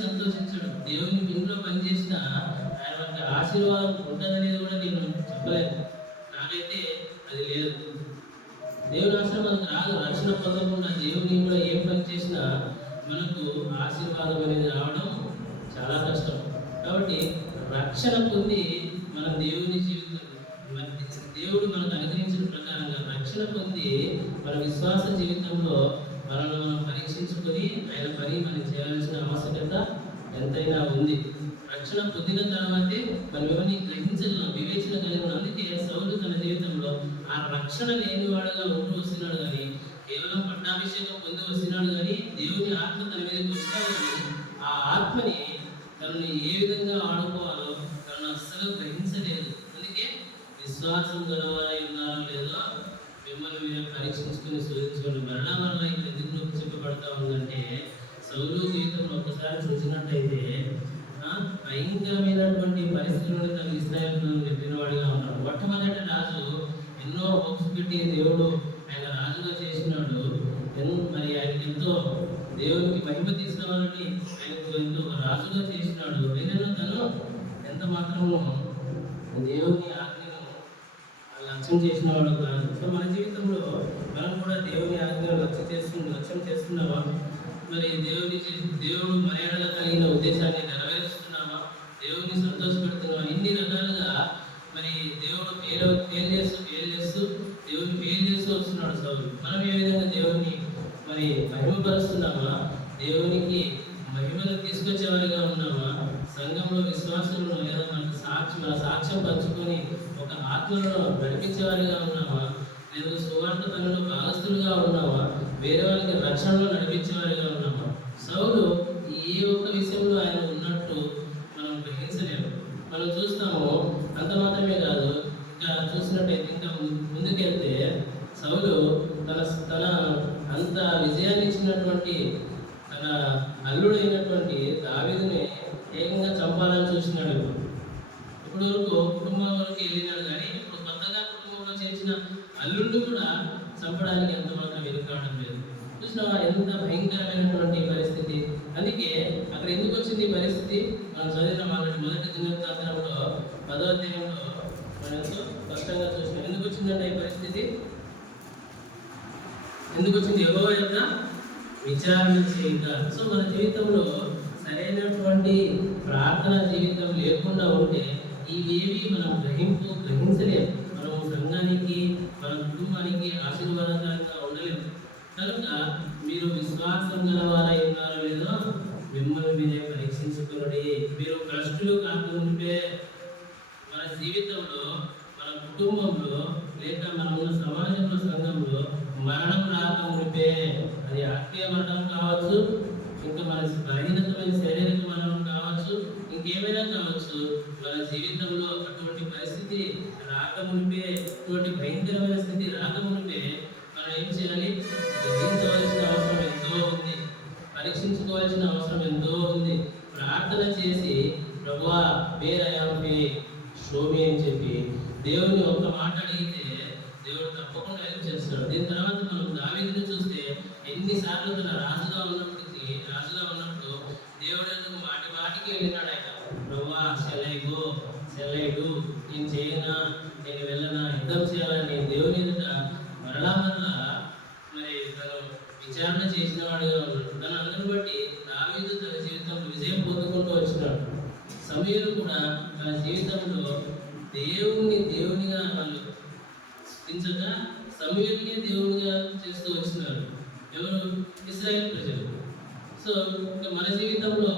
సంతోషించడు. దేవుని ఇంట్లో పనిచేసిన ఆయన యొక్క ఆశీర్వాదం ఉంటుందనేది కూడా నేను చెప్పలేను. నాకైతే అది లేదు. దేవుని ఆశ్రమం మనకు రాదు. రక్షణ పొందకుండా దేవుని కూడా ఏం పని చేసినా మనకు ఆశీర్వాదం అనేది రావడం చాలా కష్టం. కాబట్టి రక్షణ పొంది మన దేవుని జీవితం దేవుడు మనకు అనుగ్రహించిన ప్రకారంగా రక్షణ పొంది మన విశ్వాస జీవితంలో మనల్ని మనం పరీక్షించుకొని ఆయన పని మనం చేయాల్సిన ఆవశ్యకత ఎంతైనా ఉంది. రక్షణ పొందిన తర్వాతే మనం ఎవరిని గ్రహించగలం, వివేచన కలిగిన. అందుకే సౌలు తన జీవితంలో ఆ రక్షణ లేనివాడుగా ఉంటూ వస్తున్నాడు కానీ, కేవలం పట్టాభిషేకం పొంది వస్తున్నాడు కానీ, దేవుని ఆత్మ తన మీదకి వచ్చినా కానీ ఆ ఆత్మని తనని ఏ విధంగా ఆడుకోవాలో తనను అస్సలు గ్రహించలేదు. అందుకే విశ్వాసం గలవారై ఉన్నారో లేదో మిమ్మల్ని మీరు పరీక్షించుకుని శోధించుకోండి. మరలా ఇక్కడ ఎందుకు చెప్పబడతా ఉందంటే, సౌలు జీవితంలో ఒకసారి చూసినట్టయితే భయంకరమైనటువంటి పరిస్థితులను తన ఇశ్రాయేలును నెట్టిన వాడిగా ఉన్నాడు. మొట్టమొదటి రాజు ఎన్నో హోప్స్ పెట్టి దేవుడు ఆయన రాజుగా చేసినాడు. మరి ఆయనకి ఎంతో దేవునికి మహిమ తీసుకురావాలని ఆయనకు ఎంతో రాజుగా చేసినాడు. అయినా తను ఎంత మాత్రము దేవుని ఆజ్ఞను లక్ష్యం చేసిన వాడు కాదు. సో మన జీవితంలో మనం కూడా దేవుని ఆజ్ఞను లక్ష్యం చేస్తున్నావా? మరి దేవుడు మర్యాదగా కలిగిన ఉద్దేశాన్ని నెరవేరుస్తున్నావా? దేవుడిని సంతోషపెడుతున్నావా? ఇన్ని రకాలుగా మరి దేవుడు పేరు చేస్తూ దేవుని పేరు చేస్తూ వస్తున్నాడు సౌలు. మనం ఏ విధంగా దేవుని మరి మహిమపరుస్తున్నామా? దేవునికి మహిమను తీసుకొచ్చేవారిగా ఉన్నామా? సంఘంలో విశ్వాసంలో లేదా మన సాక్ష్యం పంచుకొని ఒక ఆత్మను నడిపించేవారిగా ఉన్నామా? లేదా సువార్త పనిలో భాగస్తులుగా ఉన్నామా? వేరే వాళ్ళకి రక్షణలో నడిపించేవారిగా ఉన్నామా? సౌలు ఏ ఒక్క విషయంలో ఆయన ఉన్నట్టు మనం గ్రహించలేము. మనం చూస్తాము. అంత మాత్రమే కాదు, ఇంకా చూసినట్టయితే ఇంకా ముందుకెళ్తే సౌలు తన అంత విజయాన్ని ఇచ్చినటువంటి తన అల్లుడైనటువంటి దావీదుని ఏకంగా చంపాలని చూసినాడు. ఇప్పుడు వరకు కుటుంబం వరకు వెళ్ళినాడు కానీ ఇప్పుడు కొత్తగా కుటుంబంలో చేసిన అల్లుళ్ళు కూడా చంపడానికి ఎంత మాత్రం వెనుకాడడం లేదు. చూసినావా ఎంత భయంకరమైనటువంటి పరిస్థితి. అందుకే అక్కడ ఎందుకు వచ్చింది ఈ పరిస్థితి మనం చదివిన వాళ్ళని మొదటి దినవృత్తాంతంలో 10వ అధ్యాయంలో మనం ఎంతో స్పష్టంగా చూసినాం. ఎందుకు వచ్చిందంటే ఈ పరిస్థితి ఎందుకు వచ్చింది? యెహోవా యొక్క విచారణ చేయక. సో మన జీవితంలో సరైనటువంటి ప్రార్థన జీవితం లేకుండా ఉంటే ఇవేవి మనం గ్రహించలేము. మనం సంఘానికి మన కుటుంబానికి ఆశీర్వాదకరంగా ఉండలేము. కనుక మీరు విశ్వాసం గలవారై ఉన్నారో లేదో మిమ్మల్ని మీరే పరీక్షించుకోండి. మీరు భ్రష్టులు కాకుంటే మన జీవితంలో మన కుటుంబంలో లేక మనం ఉన్న సమాజంలో సంఘంలో మరణం రాకమునిపే, అది ఆత్మీయ మరణం కావచ్చు, ఇంకా మన బలహీనతమైన శారీరక మరణం కావచ్చు, ఇంకేమైనా కావచ్చు. మన జీవితంలో అటువంటి పరిస్థితి రాకమునిపే, అటువంటి భయంకరమైన స్థితి రాకమునిపే మనం ఏం చేయాలి? గ్రహించవలసిన అవసరం ఎంతో ఉంది. పరీక్షించుకోవాల్సిన అవసరం ఎంతో ఉంది. ప్రార్థన చేసి ప్రభువా where I am show me అని చెప్పి దేవుని ఒక్క మాట అడిగితే దేవుడు తప్పకుండా హెల్ప్ చేస్తాడు. దీని తర్వాత మనం దావీదుని చూస్తే ఎన్నిసార్లు తన రాజుగా ఉన్నప్పుడు దేవుడు ఎందుకు మాటికి వెళ్ళినాడు. ఆయన ప్రభువా షెల్ ఐ డూ, నేను చేయనా, నేను వెళ్ళనా, యుద్ధం చేయాలని దేవుని ఎదుట మరలా మరి తను విచారణ చేసిన వాడుగా ఉన్నాడు. తన అందరిని బట్టి దావీదు తన జీవితంలో విజయం పొందుకుంటూ వచ్చినాడు. సమూయేలు కూడా తన జీవితంలో దేవునిగా వాళ్ళు స్థించక సమూయేలునే దేవునిగా చేస్తూ వచ్చినారు. ఎవరు? ఇశ్రాయేలు ప్రజలు. సో మన జీవితంలో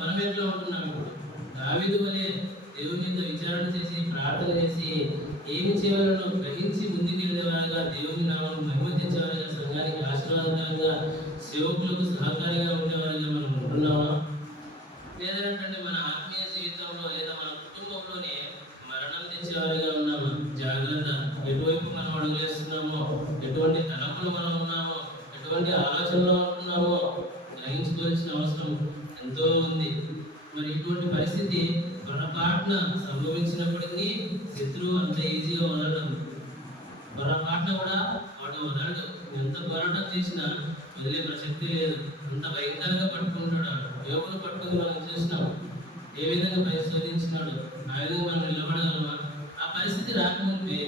మనం ఎట్లా ఉంటున్నాం? ఇప్పుడు దావీదు వలె దేవునితో విచారణ చేసి ప్రార్థన చేసి ఏమి చేయాలనో గ్రహించి ముందుకెళ్ళేవారుగా, దేవుని నామం మహిమ తెచ్చేవారుగా, సంఘానికి ఆశీర్వాదకరంగా, సేవకులకు సహకారిగా ఉండేవారుగా మనం ఉంటున్నామా? లేదంటే మన ఆత్మీయ జీవితంలో లేదా మన కుటుంబంలోనే మరణం తెచ్చేవారిగా ఉన్నామా? పొరపాటున సంభవించినప్పటికీ శత్రువు అంత ఈజీగా వదలడం. పొరపాటున కూడా వాడు వదలడు. ఎంత పోరాటం చేసినా వదిలే ప్రసక్తి లేదు. అంత భయంకరంగా పట్టుకుంటాడు. యోగును పట్టుకుని మనం చూసినాం ఏ విధంగా పరిశోధించినాడు. ఆ విధంగా మనం నిలబడగలమా? ఆ పరిస్థితి రాకముందే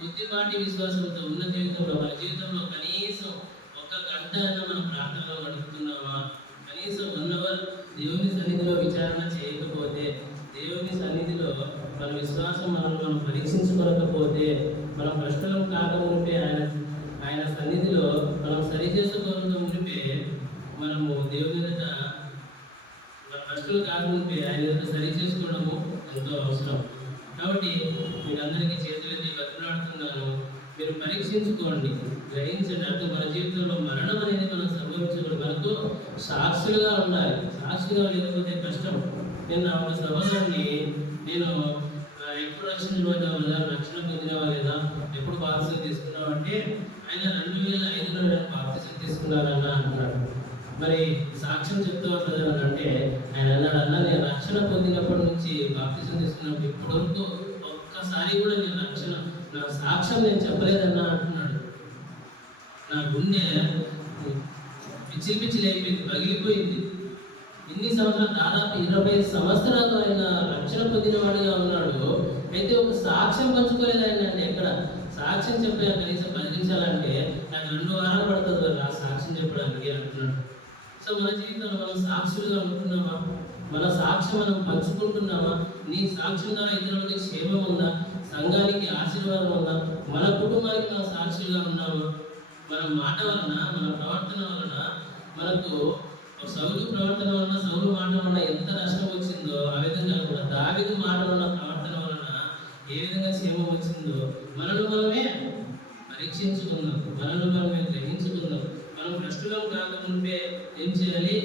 కొద్దిపాటి విశ్వాసంతో ఉన్న జీవితంలో మన జీవితంలో కనీసం 1 గంట అయినా మనం ప్రార్థనలో గడుపుతున్నామా? కనీసం 1 అవర్ దేవుని సన్నిధిలో విచారణ చేయకపోతే, దేవుని సన్నిధిలో మన విశ్వాసం మనం పరీక్షించుకోకపోతే, మనం ప్రశ్నలు కాకముందే ఆయన సన్నిధిలో మనం సరి చేసుకోవడంతో మునిపే మనము దేవుని ఎదుట మన ప్రశ్నలు కాకముందే ఆయన ఎదుట సరి చేసుకోవడము ఎంతో అవసరం. కాబట్టి మీరందరికీ చేతులెత్తి బతిలాడుతున్నాను, మీరు పరీక్షించుకోండి, గ్రహించండి. అంటే మన జీవితంలో మరణం అనేది మనం సంభవించకూడదు. మనకు సాక్షులుగా ఉండాలి. సాక్షిగా లేకపోతే కష్టం. నిన్న ఒక సహోదరుని నేను ఎప్పుడు రక్షణ రక్షణ పొందినవా లేదా, ఎప్పుడు బాప్తిసం తీసుకున్నావు అంటే ఆయన 2005లో బాప్తిసం తీసుకున్నారన్న అంటున్నాడు. మరి సాక్ష్యం చెప్తూ ఉంటుంది అంటే ఆయన అన్నాడు, అన్న నేను రక్షణ పొందినప్పటి నుంచి బాప్తిసం తీసుకున్నప్పుడు ఇప్పటి వరకు ఒక్కసారి కూడా నేను రక్షణ నా సాక్ష్యం నేను చెప్పలేదన్నా అంటున్నాడు. నా గుండె పిచ్చి పిచ్చి లేకపోయింది, పగిలిపోయింది. ఇన్ని సంవత్సరాలు, దాదాపు 25 సంవత్సరాలు ఆయన రక్షణ పొందిన వాడిగా ఉన్నాడు. అయితే ఒక సాక్ష్యం పంచుకోలేదు ఆయన. అంటే ఎక్కడ సాక్ష్యం చెప్పే కనీసం 10 నిమిషాలంటే నాకు 2 వారాలు పడుతుంది ఆ సాక్ష్యం చెప్పడానికి అంటున్నాడు. సో మన జీవితంలో మనం సాక్షులుగా ఉంటున్నామా? మన సాక్ష్యం మనం పంచుకుంటున్నామా? నీ సాక్ష్యం ద్వారా ఇతరులకి క్షేమం ఉందా? సంఘానికి ఆశీర్వాదం ఉందా? మన కుటుంబానికి మనం సాక్షులుగా ఉన్నామా? మన మాట వలన, మన ప్రవర్తన వలన మనకు సౌలు ప్రవర్తన వలన, సౌలు మాట వలన ఎంత నష్టం వచ్చిందో ఆ విధంగా కూడా దావీదు మాట వలన, ప్రవర్తన వలన ఏ విధంగా క్షేమం వచ్చిందో మనల్ని మనమే పరీక్షించుకుందాం, మనల్ని మనమే గ్రహించుకుందాం. మనం భ్రష్టులం కాకముందే ఏం చేయాలి?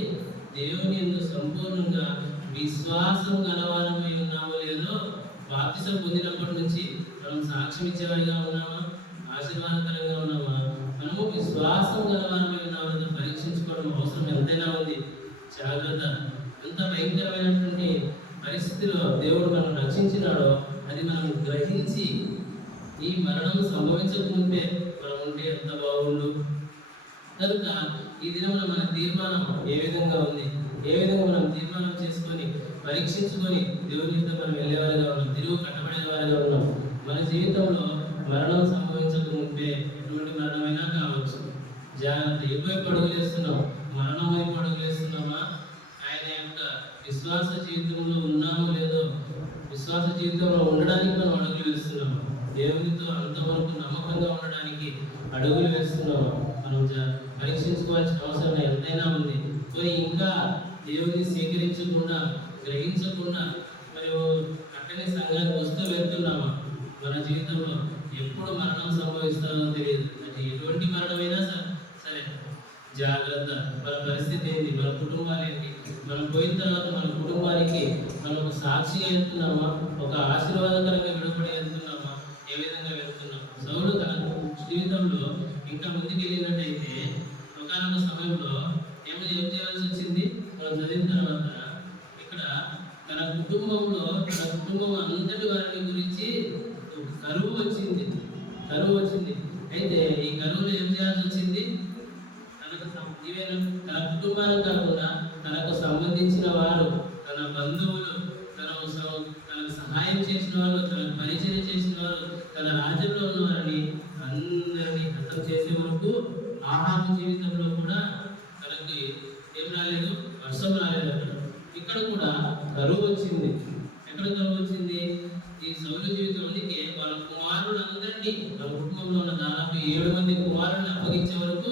దేవుని యందు సంపూర్ణంగా విశ్వాసం గలవారమై ఉన్నామో లేదో, బాప్తిసం పొందినప్పటి నుంచి మనం సాక్ష్యం ఇచ్చేవాడిగా ఉన్నామా? ఆశీర్వాదకరంగా ఉన్నామా? మనము విశ్వాసం గలవారమై ఉన్నామో లేదో పరీక్షించుకోవడం అవసరం ఎంతైనా ఉంది. జాగ్రత్త. ఎంత భయంకరమైనటువంటి పరిస్థితిలో దేవుడు మనం రక్షించినాడో అది మనం గ్రహించి ఈ మరణం సంభవించకముందే మనం ఉంటే ఎంత బాగుండు. కనుక ఈ దినంలో మన తీర్మానం ఏ విధంగా ఉంది? ఏ విధంగా మనం తీర్మానం చేసుకొని పరీక్షించుకొని దేవుని మీద మనం వెళ్ళేవారిగా ఉన్నాం, తిరుగు కట్టబడే వారిగా ఉన్నాం. మన జీవితంలో మరణం సంభవించక ముందే ఎటువంటి మరణమైనా కావచ్చు. జాగ్రత్త. ఎక్కువ అడుగులు వేస్తున్నాం, మరణం వైపు అడుగులు వేస్తున్నామా? ఆయన యొక్క విశ్వాస జీవితంలో ఉన్నామో లేదో, విశ్వాస జీవితంలో ఉండడానికి మనం అడుగులు వేస్తున్నాము. దేవునితో అంతవరకు నమ్మకంగా ఉండడానికి అడుగులు వేస్తున్నాము. మనం పరీక్షించుకోవాల్సిన అవసరం ఎంతైనా ఉంది. మరి ఇంకా దేవుని స్వీకరించకుండా, గ్రహించకుండా మరియు అక్కడే సంఘానికి వస్తూ వెళ్తున్నామా? మన జీవితంలో ఎప్పుడు మరణం సంభవిస్తారో తెలియదు. అది ఎటువంటి మరణమైనా సరే జాగ్రత్త. మన పరిస్థితి ఏంటి? మన కుటుంబాలు ఏంటి? మనం పోయిన తర్వాత మన కుటుంబానికి మనం ఒక సాక్షిగా వెళ్తున్నామా? ఒక ఆశీర్వాదకరంగా విడపడి వెళ్తున్నామా? ఏ విధంగా వెళ్తున్నాం? సౌలు తన జీవితంలో ఇంకా ముందుకు వెళ్ళినట్టయితే ఒకనొక సమయంలో ఏం చేయాల్సి వచ్చింది? మనం చదివిన తర్వాత ఇక్కడ తన కుటుంబం అంతటి వారిని గురించి కరువు వచ్చింది. అయితే ఈ కరువులో ఏం చేయాల్సి వచ్చింది? తన కుటుంబానికి కాకుండా తనకు సంబంధించిన వారు, తన బంధువులు, తనకు సహాయం చేసిన వారు, తనకు పరిచయం చేసిన వారు, తన రాజ్యంలో ఉన్న వారిని అందరినీ హతం చేసే వరకు ఆహారం జీవితంలో కూడా తనకి ఏం రాలేదు, వర్షం రాలేదు. ఇక్కడ కూడా కరువు వచ్చింది. ఎక్కడ కరువు వచ్చింది? ఈ సౌలు జీవితంలోకి వాళ్ళ కుమారులందరినీ, వాళ్ళ కుటుంబంలో ఉన్న దాదాపు 7 మంది కుమారులను అప్పగించే వరకు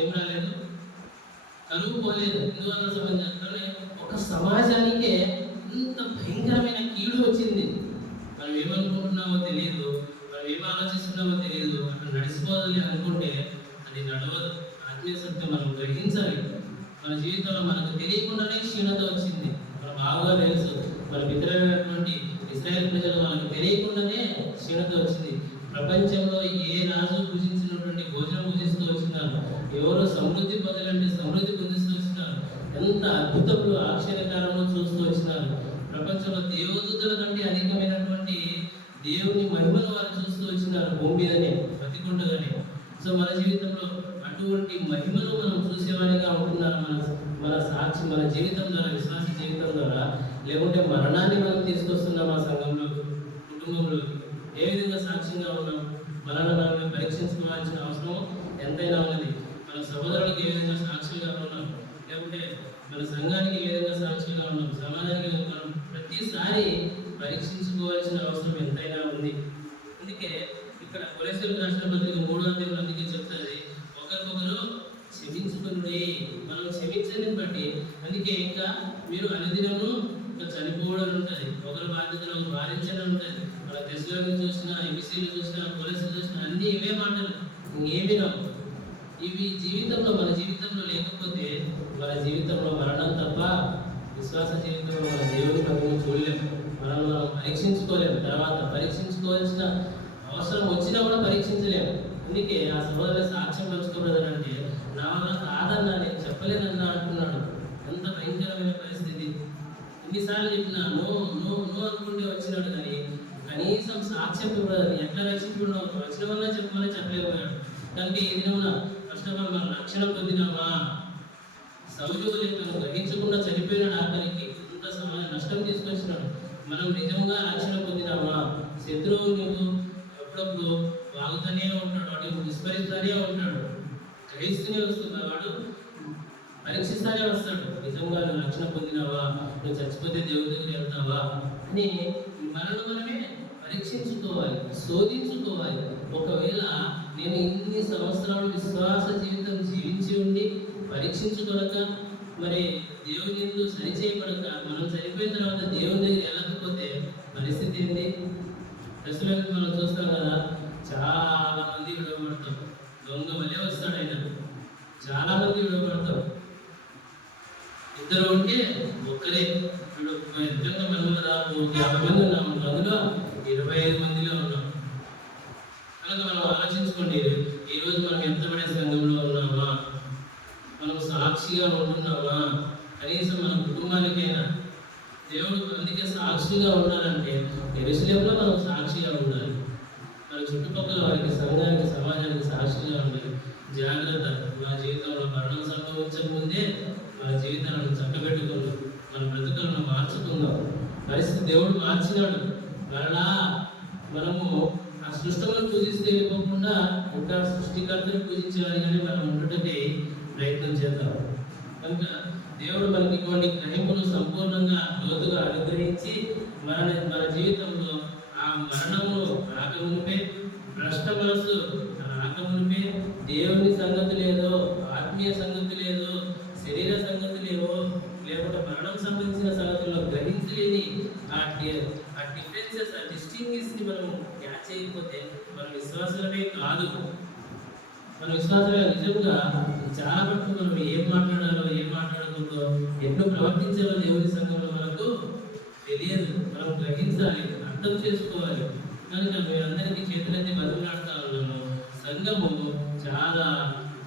ఏం రాలేదు, కరువు పోలేదు. ఎందువల్ల సంబంధించి ఒక సమాజానికే ఇంత భయంకరమైన కీడు వచ్చింది. మనం ఏమనుకుంటున్నామో తెలియదు, మనం ఏం ఆలోచిస్తున్నామో తెలియదు. అక్కడ నడిచిపోవాలి అనుకుంటే అది నడవదు. ఆత్మీయ సత్యం మనం గ్రహించాలి. మన జీవితంలో మనకు తెలియకుండానే క్షీణత వచ్చింది. మన బాగా తెలుసు, మన మిత్రమైనటువంటి ఇశ్రాయేల్ ప్రజలు మనకు తెలియకుండానే క్షీణత వచ్చింది. ప్రపంచంలో ఏ రాజు పూజించినటువంటి భోజనం పూజిస్తూ వచ్చినారు, ఎవరో సమృద్ధి పొందాలంటే సమృద్ధి పొందిస్తూ వచ్చినారు. ఎంత అద్భుతములు, ఆశ్చర్యకారంలో చూస్తూ వచ్చినారు. ప్రపంచంలో దేవదూతల కంటే దేవుని మహిమను వారు చూస్తూ వచ్చినారు భూమి మీదనే బతికుండగానే. సో మన జీవితంలో అటువంటి మహిమను మనం చూసేవారిగా ఉంటున్నారు. మన సాక్షి మన జీవితం ద్వారా, విశ్వాస జీవితం ద్వారా, లేకుంటే మరణాన్ని మనం తీసుకొస్తున్నాం ఆ సంఘంలో, కుటుంబంలో ఏ విధంగా సాక్ష్యంగా ఉన్నాం? మనల్ని మనం పరీక్షించుకోవాల్సిన అవసరం ఎంతైనా ఉన్నది. మన సహోదరులకు ఏ విధంగా సాక్షులుగా ఉన్నాం, లేకుంటే మన సంఘానికి ఏ విధంగా సాక్షులుగా ఉన్నాం, సమాజానికి మనం ప్రతిసారి పరీక్షించుకోవాల్సిన అవసరం ఎంతైనా ఉంది. అందుకే ఇక్కడ కొలెస్ట్రాల్ రాష్ట్ర పత్రిక 3వ అధ్యాయం అందుకే చెప్తుంది, ఒకరికొకరు క్షమించుకుని, మనం క్షమించని బట్టి. అందుకే ఇంకా మీరు అనుదినము ఇంకా చనిపోవడం ఉంటుంది, ఒకరి బాధ్యతను భారించడం ఉంటుంది. మన దశలో చూసినా, ఎబిసీలు చూసినా, కొలెస్ట్రాల్ చూసినా అన్ని ఇవే మాటలు, ఇంకేమీ రావు. ఇవి జీవితంలో మన జీవితంలో లేకపోతే మన జీవితంలో మరణం తప్ప విశ్వాస జీవితంలో మన దేవుని పనులు చూడలేము. మనం పరీక్షించుకోలేము. తర్వాత పరీక్షించుకోవాల్సిన అవసరం వచ్చినా కూడా పరీక్షించలేము. అందుకే ఆ సహోదరు సాక్ష్యం పంచుకోబడదంటే నా వల్ల కాదన్నా, నేను చెప్పలేదన్నా అంటున్నాడు. ఎంత భయంకరమైన పరిస్థితి. ఎన్నిసార్లు చెప్పినా నో నో నో అనుకుంటే వచ్చినాడు, కానీ కనీసం సాక్ష్యం ఇవ్వదు. ఎట్లా రక్షించుకున్నావు, వచ్చిన వల్ల చెప్పమని చెప్పలేకపోయాడు. కనుక ఈ దినమున ఫస్ట్ ఆఫ్ ఆల్ మనం రక్షణ పొందినామా? సౌజన్యతను గ్రహించకుండా చనిపోయినాడు. ఆఖరికి ఇంత సమాజ నష్టం తీసుకొచ్చినాడు. మనం నిజంగా రక్షణ పొందినామా? శత్రువు నీకు ఎప్పుడప్పుడు వాగుతూనే ఉంటాడు, వాడు విస్మరిస్తూనే ఉంటాడు, గ్రహిస్తూనే వస్తుంది, వాడు పరీక్షిస్తూనే వస్తాడు. నిజంగా నువ్వు రక్షణ పొందినావా? నువ్వు చచ్చిపోతే దేవుడి దగ్గర వెళ్తావా అని మనల్ని మనమే పరీక్షించుకోవాలి, శోధించుకోవాలి. ఒకవేళ నేను ఇన్ని సంవత్సరాలు విశ్వాస జీవితం జీవించి ఉండి పరీక్షించుకోలేక, మరి దేవుని ఎందు సరిచేయబడక, మనం చనిపోయిన తర్వాత దేవుని దగ్గర వెళ్ళకపోతే పరిస్థితి ఏంటి? ప్రశ్నలు మనం చూస్తాం కదా, చాలా మంది విడవబడతాం. దొంగ వల్లే వస్తాడు ఆయన. చాలా మంది విడవబడతాం. ఇద్దరు ఉంటే ఒక్కరే నిజంగా మనం దాదాపు 50 మంది ఉన్నాము, అందులో 25 మందిలో ఉన్నాం. కనుక మనం ఆలోచించుకోండి, ఈరోజు మనం ఎంత పడే సంఘంలో ఉన్నామా? మనం సాక్షిగా ఉంటున్నామా? కనీసం మన కుటుంబానికైనా దేవుడు అందుకే సాక్షిగా ఉండాలంటే యెరూషలేములో మనం సాక్షిగా ఉండాలి. మన చుట్టుపక్కల వారికి, సంఘానికి, సమాజానికి సాక్షిగా ఉండాలి. జాగ్రత్త. మన జీవితంలో మరణం సంభవించకముందే మన జీవితాలను చక్కబెట్టుకుందాం, మన బ్రతుకులను మార్చుకుందాం. పరిస్థితి దేవుడు మార్చినాడు. మరలా మనము ఆ సృష్టిని పూజిస్తే వెళ్ళిపోకుండా ఇంకా సృష్టికర్తను పూజించేవారిగానే మనం ఉండటమే ప్రయత్నం చేద్దాం. కనుక దేవుడు మనకి ఇటువంటి గ్రహింపును సంపూర్ణంగా లోతుగా అనుగ్రహించి మన జీవితంలో ఆ మరణము రాకమునిపే, భ్రష్ట మనసు రాకమునిపే, దేవుని సంగతి లేదో, ఆత్మీయ సంగతి లేదో, శరీర సంగతి లేవో, లేకపోతే మరణం సంబంధించిన సంగతుల్లో గ్రహించలేని ఆ డిఫరెన్సెస్, ఆ డిస్టింగ్విష్ని మనం క్యాచ్ చేయకపోతే మన విశ్వాసమే కాదు. మన విశ్వాసమే నిజంగా చాలా మటుకు మనం ఏం మాట్లాడాలో, ఏం మాట్లాడకూడదో, ఎన్నో ప్రవర్తించాలో దేవుని సంఘంలో మనకు తెలియదు. మనం గ్రహించాలి, అర్థం చేసుకోవాలి. కనుక మీరందరికీ చేతులెత్తి బతులాడుతూ ఉన్నాను. సంఘము చాలా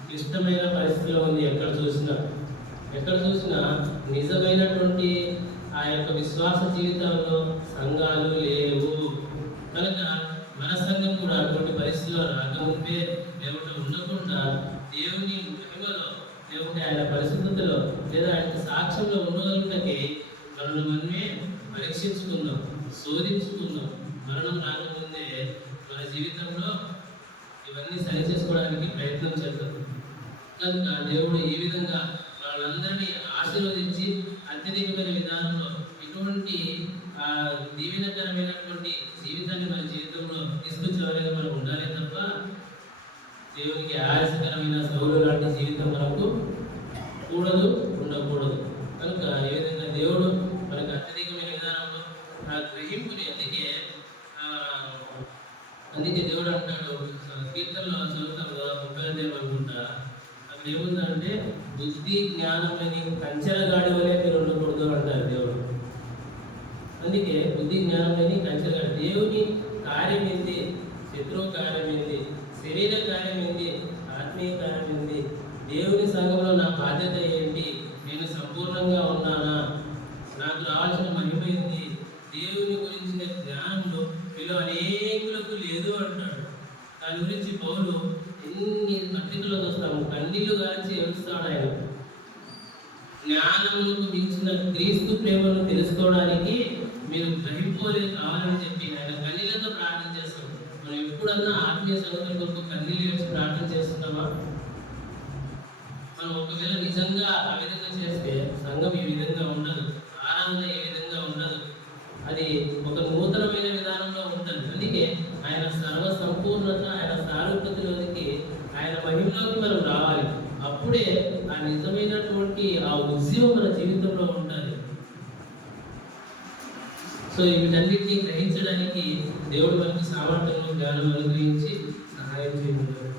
క్లిష్టమైన పరిస్థితిలో ఉంది. ఎక్కడ చూసినా నిజమైనటువంటి ఆ యొక్క విశ్వాస జీవితంలో సంఘాలు లేవు. కనుక మన సంఘం కూడా అటువంటి పరిస్థితిలో రాకముందే, లేకుంటే ఉండకుండా దేవుని మహిమలో, లేకుంటే ఆయన పరిశుద్ధతలో, లేదా ఆయన సాక్ష్యంలో ఉండగలుగుటకి మనల్ని మనమే పరీక్షించుకుందాం, శోధించుకుందాం. మరణం రాకముందే మన జీవితంలో ఇవన్నీ సరిచేసుకోవడానికి ప్రయత్నం చేద్దాం. కనుక దేవుడు ఈ విధంగా వాళ్ళందరినీ ఆశీర్వదించి అత్యధికమైన విధానంలో ఇటువంటి దీవెనకరమైనటువంటి జీవితాన్ని మన జీవితంలో తీసుకొచ్చేవారిగా మనం ఉండాలి తప్ప దేవునికి ఆయాసకరమైన సౌలు లాంటి జీవితం మనకు ఉండకూడదు. కనుక ఏ విధంగా దేవుడు మనకు అత్యధికమైన విధానంలో ఆ గ్రహింపుని, అందుకే దేవుడు అంటాడు, కీర్తనలో చదువుతాం కదా, 30 అనుకుంటా, అక్కడ ఏముందంటే బుద్ధి జ్ఞానంలోని కంచెలగాడి వలె మీరు ఉండకూడదు అంటారు దేవుడు. అందుకే బుద్ధి జ్ఞానంలోని కంచెలగాడి. దేవుని కార్యం ఏంటి? శత్రువు కార్యం ఏంటి? శరీర కార్యం ఏంటి? ఆత్మీయ కార్యం ఏంటి? దేవుని సంఘంలో నా బాధ్యత ఏంటి? నేను సంపూర్ణంగా ఉన్నానా? నాకు రావాల్సిన మహిమ ఏంటి? దేవుని గురించి ఉండే జ్ఞానంలో వీళ్ళు అనేకులకు లేదు అంటాడు. దాని గురించి పౌలు ఎన్ని పత్రికల్లో చూస్తాము, కన్నీళ్లు గాల్చి ఏడుస్తాడు ఆయన. జ్ఞానములకు మించిన క్రీస్తు ప్రేమను తెలుసుకోవడానికి మీరు గ్రహింపులే కావాలని చెప్పి ఆయన కన్నీళ్లతో ప్రార్థన చేస్తాం. మనం ఎప్పుడన్నా ఆత్మీయ సంగతుల కొరకు కన్నీళ్ళు వచ్చి ప్రార్థన చేస్తున్నామా? మనం ఒకవేళ నిజంగా ఆ విధంగా చేస్తే సంఘం ఈ విధంగా ఉండదు, ఆరాధన ఈ విధంగా ఉండదు, అది ఒక నూతనమైన విధానంలో ఉంటుంది. అందుకే ఆయన సర్వ సంపూర్ణత, ఆయన సారూప్యతలోనికి, ఆయన మహిమలోకి మనం రావాలి. అప్పుడే ఆ నిజమైనటువంటి ఆ ఉద్యమం మన జీవితంలో ఉంటుంది. సో వీటన్నిటిని గ్రహించడానికి దేవుడు మనకు సామర్థ్యం, జ్ఞానం అనుగ్రహించి సహాయం చేయగలరు.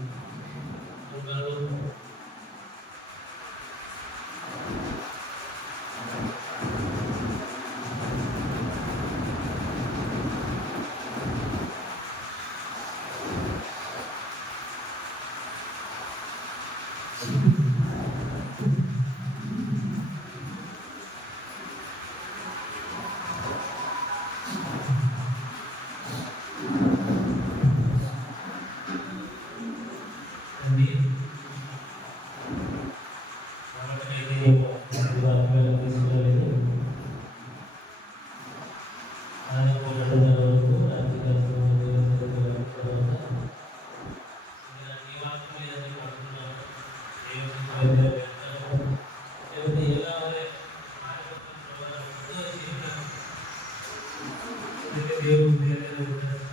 దేవుడు